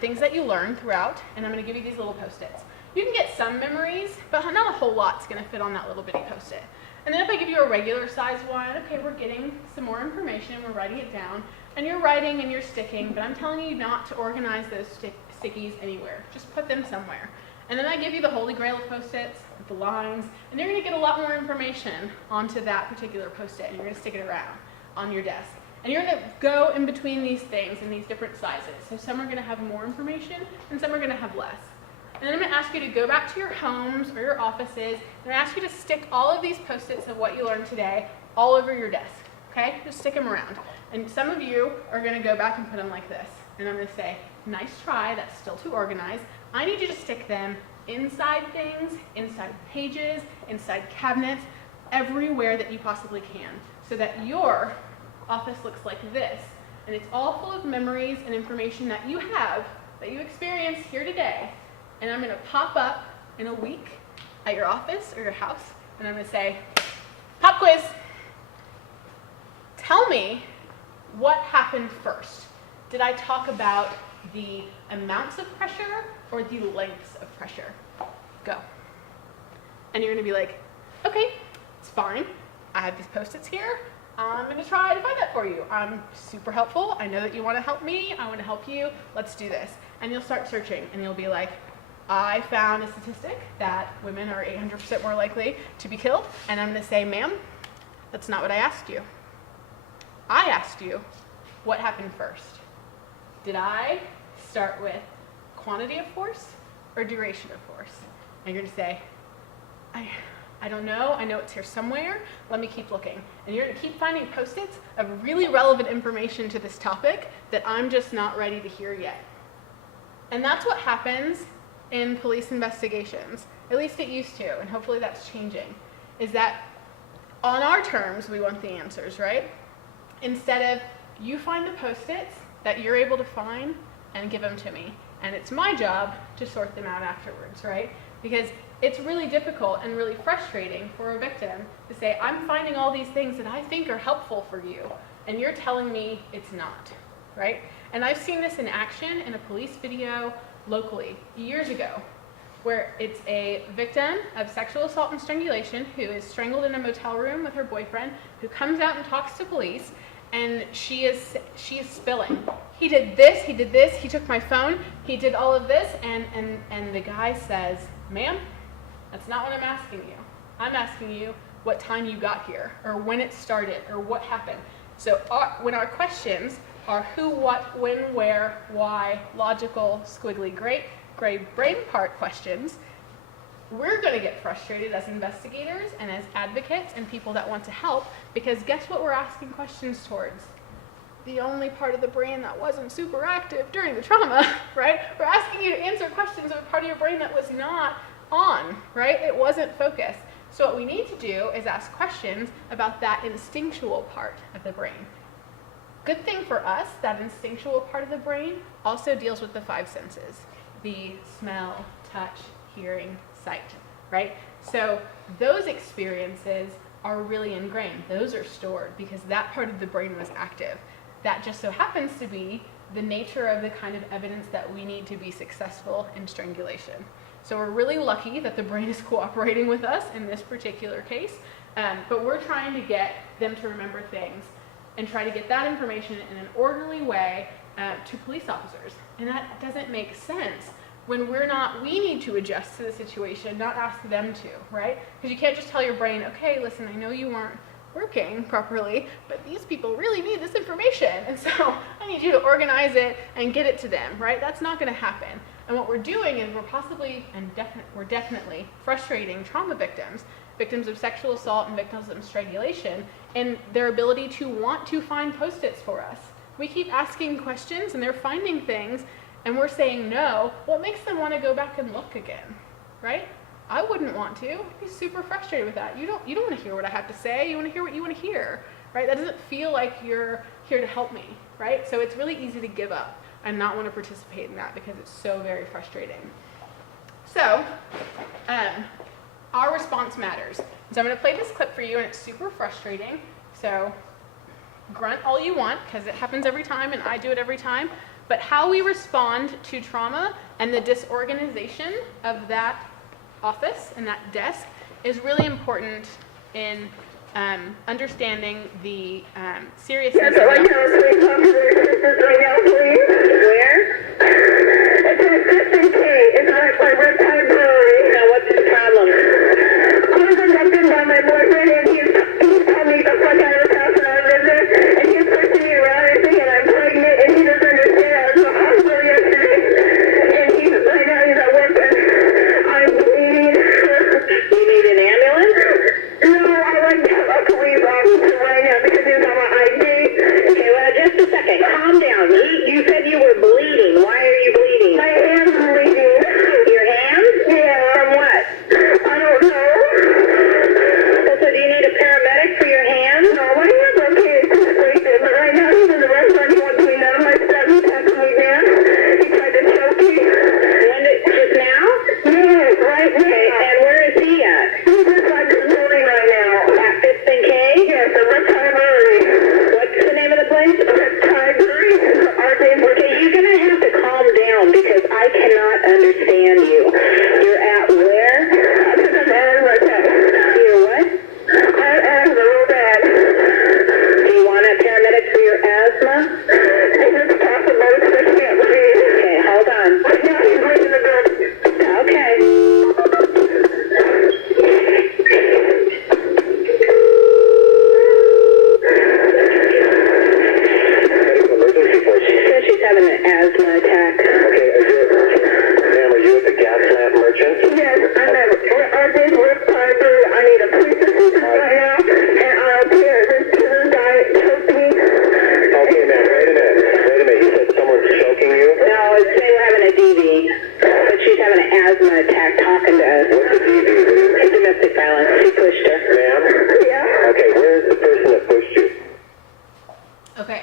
things that you learned throughout, and I'm going to give you these little Post-its. You can get some memories, but not a whole lot's going to fit on that little bitty Post-it. And then if I give you a regular size one, okay, we're getting some more information, we're writing it down, and you're writing and you're sticking, but I'm telling you not to organize those stickies anywhere. Just put them somewhere. And then I give you the holy grail of Post-its with the lines, and you're going to get a lot more information onto that particular Post-it, and you're going to stick it around on your desk. And you're going to go in between these things in these different sizes. So some are going to have more information, and some are going to have less. And then I'm going to ask you to go back to your homes or your offices, and I'm going to ask you to stick all of these Post-its of what you learned today all over your desk, okay? Just stick them around. And some of you are going to go back and put them like this. And I'm going to say, nice try, that's still too organized. I need you to stick them inside things, inside pages, inside cabinets, everywhere that you possibly can, so that your office looks like this. And it's all full of memories and information that you have, that you experienced here today. And I'm going to pop up in a week at your office or your house, and I'm going to say, pop quiz. Tell me what happened first. Did I talk about the amounts of pressure or the lengths of pressure? Go. And you're going to be like, okay, it's fine. I have these Post-its here. I'm going to try to find that for you. I'm super helpful. I know that you want to help me. I want to help you. Let's do this. And you'll start searching, and you'll be like, I found a statistic that women are 800% more likely to be killed. And I'm going to say, ma'am, that's not what I asked you. I asked you what happened first. Did I start with quantity of force or duration of force? And you're going to say, I don't know. I know it's here somewhere. Let me keep looking. And you're going to keep finding Post-its of really relevant information to this topic that I'm just not ready to hear yet. And that's what happens in police investigations. At least it used to, and hopefully that's changing. Is that on our terms, we want the answers, right? Instead of you find the Post-its that you're able to find and give them to me. And it's my job to sort them out afterwards, right? Because it's really difficult and really frustrating for a victim to say, I'm finding all these things that I think are helpful for you, and you're telling me it's not, right? And I've seen this in action in a police video locally years ago, where it's a victim of sexual assault and strangulation who is strangled in a motel room with her boyfriend, who comes out and talks to police, and she is spilling. He did this, he took my phone, he did all of this, and the guy says, ma'am, that's not what I'm asking you. I'm asking you what time you got here, or when it started, or what happened. So when our questions are who, what, when, where, why, logical, squiggly, gray brain part questions, we're going to get frustrated as investigators and as advocates and people that want to help, because guess what we're asking questions towards? The only part of the brain that wasn't super active during the trauma, right? We're asking you to answer questions of a part of your brain that was not on, right? It wasn't focused. So what we need to do is ask questions about that instinctual part of the brain. Good thing for us, that instinctual part of the brain also deals with the five senses: the smell, touch, hearing, sight, right? So those experiences are really ingrained. Those are stored because that part of the brain was active. That just so happens to be the nature of the kind of evidence that we need to be successful in strangulation. So we're really lucky that the brain is cooperating with us in this particular case, but we're trying to get them to remember things and try to get that information in an orderly way to police officers. And that doesn't make sense when we need to adjust to the situation, not ask them to, right? Because you can't just tell your brain, okay, listen, I know you weren't working properly, but these people really need this information, and so I need you to organize it and get it to them, right? That's not going to happen. And what we're doing is we're definitely frustrating trauma victims of sexual assault and victims of strangulation, in their ability to want to find Post-its for us. We keep asking questions and they're finding things and we're saying no. What makes them want to go back and look again, right? I wouldn't want to. I'd be super frustrated with that. You don't want to hear what I have to say. You want to hear what you want to hear, right? That doesn't feel like you're here to help me, right? So it's really easy to give up. and not want to participate in that because it's so very frustrating. So, our response matters. So I'm going to play this clip for you, and it's super frustrating. So grunt all you want, because it happens every time, and I do it every time. But how we respond to trauma and the disorganization of that office and that desk is really important in understanding the seriousness of the right now, please talk to their sisters right now, please. Where? It's in Assistant K. It's right by Riptide Brewery. Now, what's the problem? I was abducted by my boyfriend, and he's told me the fuck out of the house, and I live there, and he's pushing me around and everything, and I'm pregnant, and he doesn't understand. I was in the hospital yesterday, and right now he's at work, and I'm bleeding. You need an ambulance? No, I like to have a police officer right now because he's on my ID. Okay, well, just a second. Calm down. You said you were bleeding. Why are you bleeding? My hand's bleeding. Your hand? Yeah. From what? I don't know. Well, so do you need a paramedic for your hand? No, my hand's okay. It's just wasted. But right now he's in the restaurant. He wants me none of my stuff. He texted me, man. He tried to choke me. Just now? Yes, right now. Okay, and where is he at? He's just like this building right now. At Fifth and K? Yes, the Riptide Brewery. What's the name of the place? Riptide Brewery. Okay, you're going to have to calm down because I cannot understand you. You're at where? I'm at asthma. You're what? I have asthma real bad. Do you want a paramedic for your asthma? If it's possible, because I can't breathe. Okay, hold on. Right now he's right in the building. Okay. She's having an asthma attack. Okay, ma'am, are you at the gas lamp merchant? Yes, I'm at RJ's Riptide Brewery. I need a police assistant right now, and I'll be here. This guy choked me. Okay, ma'am, wait a minute. You said someone's choking you? No, it's saying we're having a DV, but she's having an asthma attack talking to us. What's the DV? It's domestic violence. She pushed her. Ma'am? Yeah. Okay, where's the person that pushed you? Okay,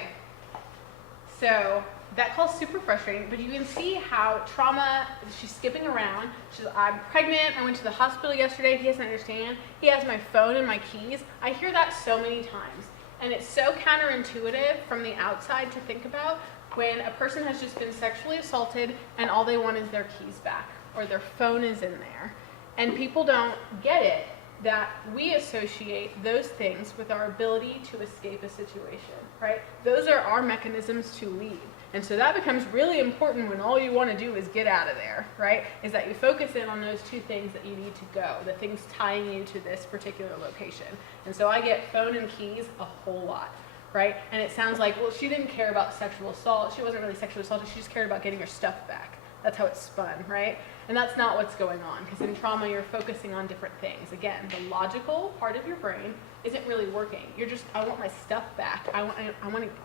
so that call's super frustrating, but you can see how trauma, she's skipping around. I'm pregnant, I went to the hospital yesterday, he doesn't understand. He has my phone and my keys. I hear that so many times. And it's so counterintuitive from the outside to think about when a person has just been sexually assaulted and all they want is their keys back or their phone is in there. And people don't get it that we associate those things with our ability to escape a situation, right? Those are our mechanisms to leave. And so that becomes really important when all you want to do is get out of there, right? Is that you focus in on those two things that you need to go, the things tying you to this particular location. And so I get phone and keys a whole lot, right? And it sounds like, well, she didn't care about sexual assault. She wasn't really sexually assaulted. She just cared about getting her stuff back. That's how it's spun, right? And that's not what's going on, because in trauma, you're focusing on different things. Again, the logical part of your brain isn't really working. You're just, I want my stuff back. I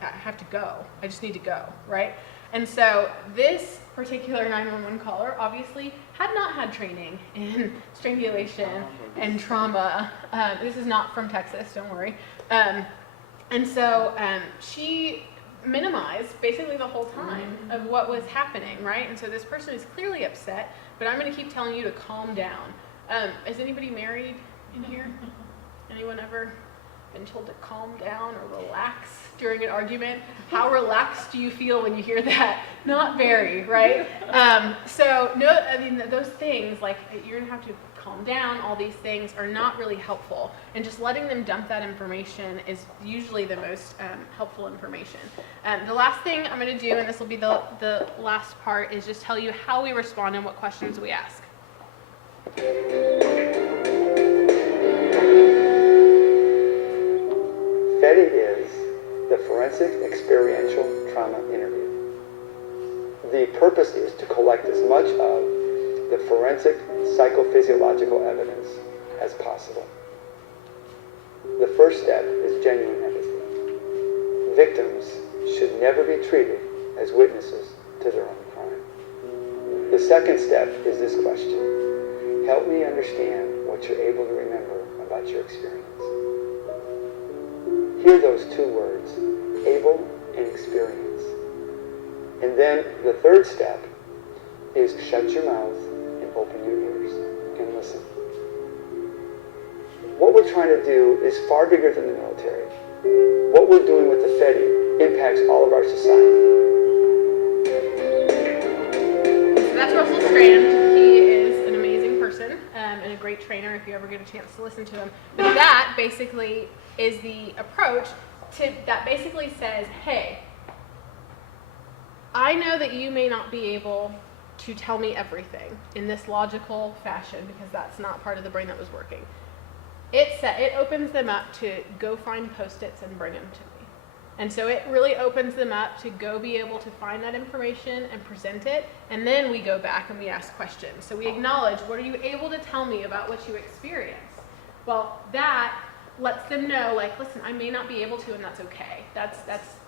have to go. I just need to go, right? And so this particular 911 caller obviously had not had training in strangulation and trauma. This is not from Texas, don't worry. And so she minimized basically the whole time of what was happening, right? And so this person is clearly upset, but I'm going to keep telling you to calm down. Is anybody married in here? Anyone ever been told to calm down or relax during an argument? How relaxed do you feel when you hear that? Not very, right? So no, I mean, those things, like you're gonna have to calm down, all these things are not really helpful. And just letting them dump that information is usually the most helpful information. The last thing I'm gonna do, and this will be the last part, is just tell you how we respond and what questions we ask. FETI is the Forensic Experiential Trauma Interview. The purpose is to collect as much of the forensic psychophysiological evidence as possible. The first step is genuine empathy. Victims should never be treated as witnesses to their own crime. The second step is this question: help me understand what you're able to remember about your experience. Hear those two words, able and experience. And then the third step is shut your mouth and open your ears and listen. What we're trying to do is far bigger than the military. What we're doing with the FEDI impacts all of our society. So that's Russell Strand. He is an amazing person and a great trainer if you ever get a chance to listen to him. But that basically is the approach that basically says, hey, I know that you may not be able to tell me everything in this logical fashion because that's not part of the brain that was working. It opens them up to go find Post-its and bring them to me. And so it really opens them up to go be able to find that information and present it, and then we go back and we ask questions. So we acknowledge, what are you able to tell me about what you experienced? Well, that lets them know, like, listen, I may not be able to, and that's okay. That's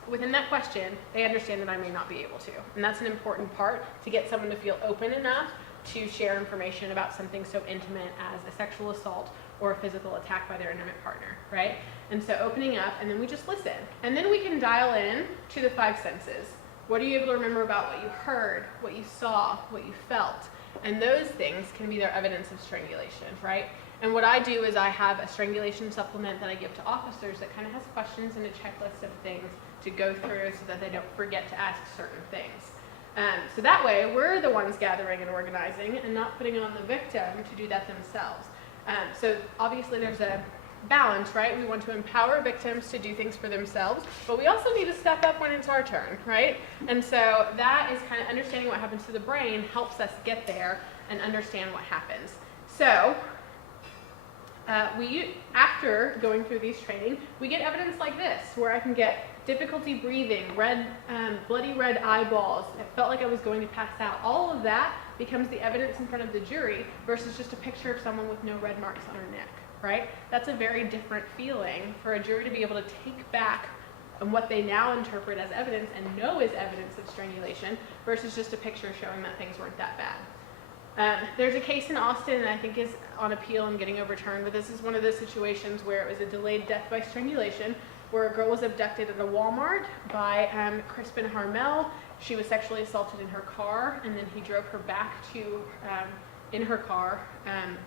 within that question, they understand that I may not be able to. And that's an important part to get someone to feel open enough to share information about something so intimate as a sexual assault or a physical attack by their intimate partner, right? And so opening up, and then we just listen. And then we can dial in to the 5 senses. What are you able to remember about what you heard, what you saw, what you felt? And those things can be their evidence of strangulation, right? And what I do is I have a strangulation supplement that I give to officers that kind of has questions and a checklist of things to go through so that they don't forget to ask certain things. So that way, we're the ones gathering and organizing and not putting it on the victim to do that themselves. So obviously there's a balance, right? We want to empower victims to do things for themselves, but we also need to step up when it's our turn, right? And so that is kind of understanding what happens to the brain helps us get there and understand what happens. So after going through these training, we get evidence like this, where I can get difficulty breathing, bloody red eyeballs. It felt like I was going to pass out. All of that becomes the evidence in front of the jury versus just a picture of someone with no red marks on her neck, right? That's a very different feeling for a jury to be able to take back on what they now interpret as evidence and know is evidence of strangulation versus just a picture showing that things weren't that bad. There's a case in Austin that I think is on appeal and getting overturned, but this is one of those situations where it was a delayed death by strangulation, where a girl was abducted at a Walmart by Crispin Harmel. She was sexually assaulted in her car, and then he drove her back to, in her car,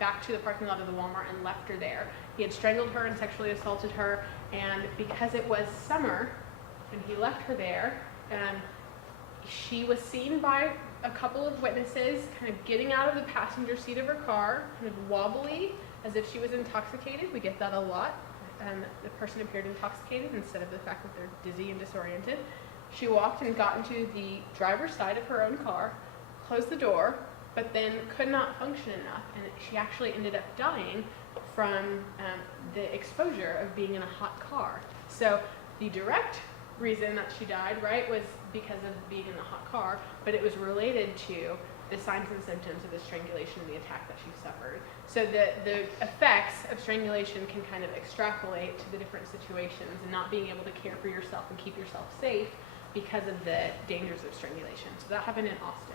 back to the parking lot of the Walmart and left her there. He had strangled her and sexually assaulted her, and because it was summer and he left her there, she was seen by a couple of witnesses kind of getting out of the passenger seat of her car, kind of wobbly, as if she was intoxicated. We get that a lot. The person appeared intoxicated instead of the fact that they're dizzy and disoriented. She walked and got into the driver's side of her own car, closed the door, but then could not function enough, and she actually ended up dying from the exposure of being in a hot car. So the direct reason that she died, right, was because of being in the hot car, but it was related to the signs and symptoms of the strangulation and the attack that she suffered. So the effects of strangulation can kind of extrapolate to the different situations and not being able to care for yourself and keep yourself safe because of the dangers of strangulation. So that happened in Austin.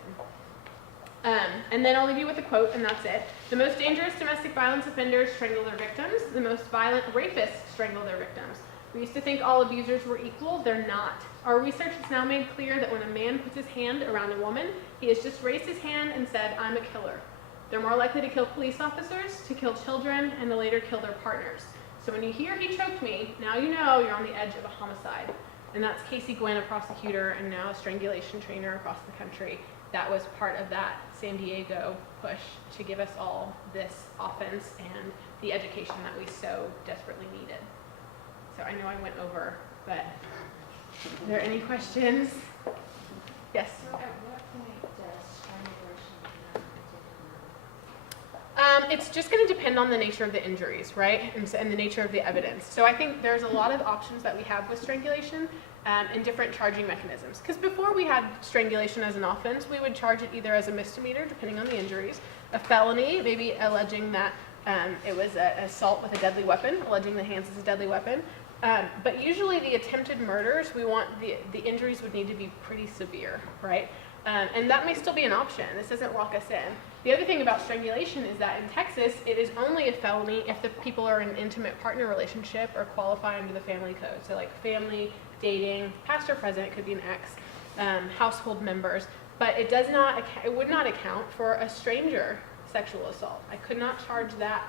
And then I'll leave you with a quote, and that's it. The most dangerous domestic violence offenders strangle their victims. The most violent rapists strangle their victims. We used to think all abusers were equal. They're not. Our research has now made clear that when a man puts his hand around a woman, he has just raised his hand and said, I'm a killer. They're more likely to kill police officers, to kill children, and to later kill their partners. So when you hear he choked me, now you know you're on the edge of a homicide. And that's Casey Gwynn, a prosecutor and now a strangulation trainer across the country. That was part of that San Diego push to give us all this offense and the education that we so desperately needed. So I know I went over, but are there any questions? Yes? So at what point does strangulation become a It's just going to depend on the nature of the injuries, right? And the nature of the evidence. So I think there's a lot of options that we have with strangulation and different charging mechanisms. Because before we had strangulation as an offense, we would charge it either as a misdemeanor, depending on the injuries, a felony, maybe alleging that it was an assault with a deadly weapon, alleging the hands as a deadly weapon. But usually the attempted murders, we want the injuries would need to be pretty severe, right? And that may still be an option. This doesn't lock us in. The other thing about strangulation is that in Texas, it is only a felony if the people are in an intimate partner relationship or qualify under the family code. So like family, dating, past or present, it could be an ex. household members, but it does not, it would not account for a stranger sexual assault. I could not charge that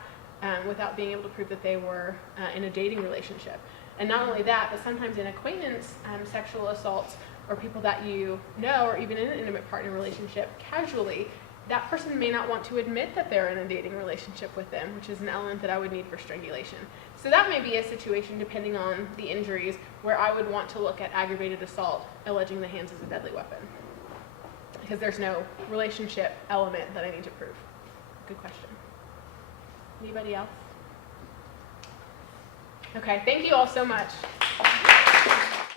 without being able to prove that they were in a dating relationship. And not only that, but sometimes in acquaintance sexual assaults, or people that you know, or even in an intimate partner relationship casually, that person may not want to admit that they're in a dating relationship with them, which is an element that I would need for strangulation. So that may be a situation, depending on the injuries, where I would want to look at aggravated assault alleging the hands as a deadly weapon, because there's no relationship element that I need to prove. Good question. Anybody else? Okay, thank you all so much.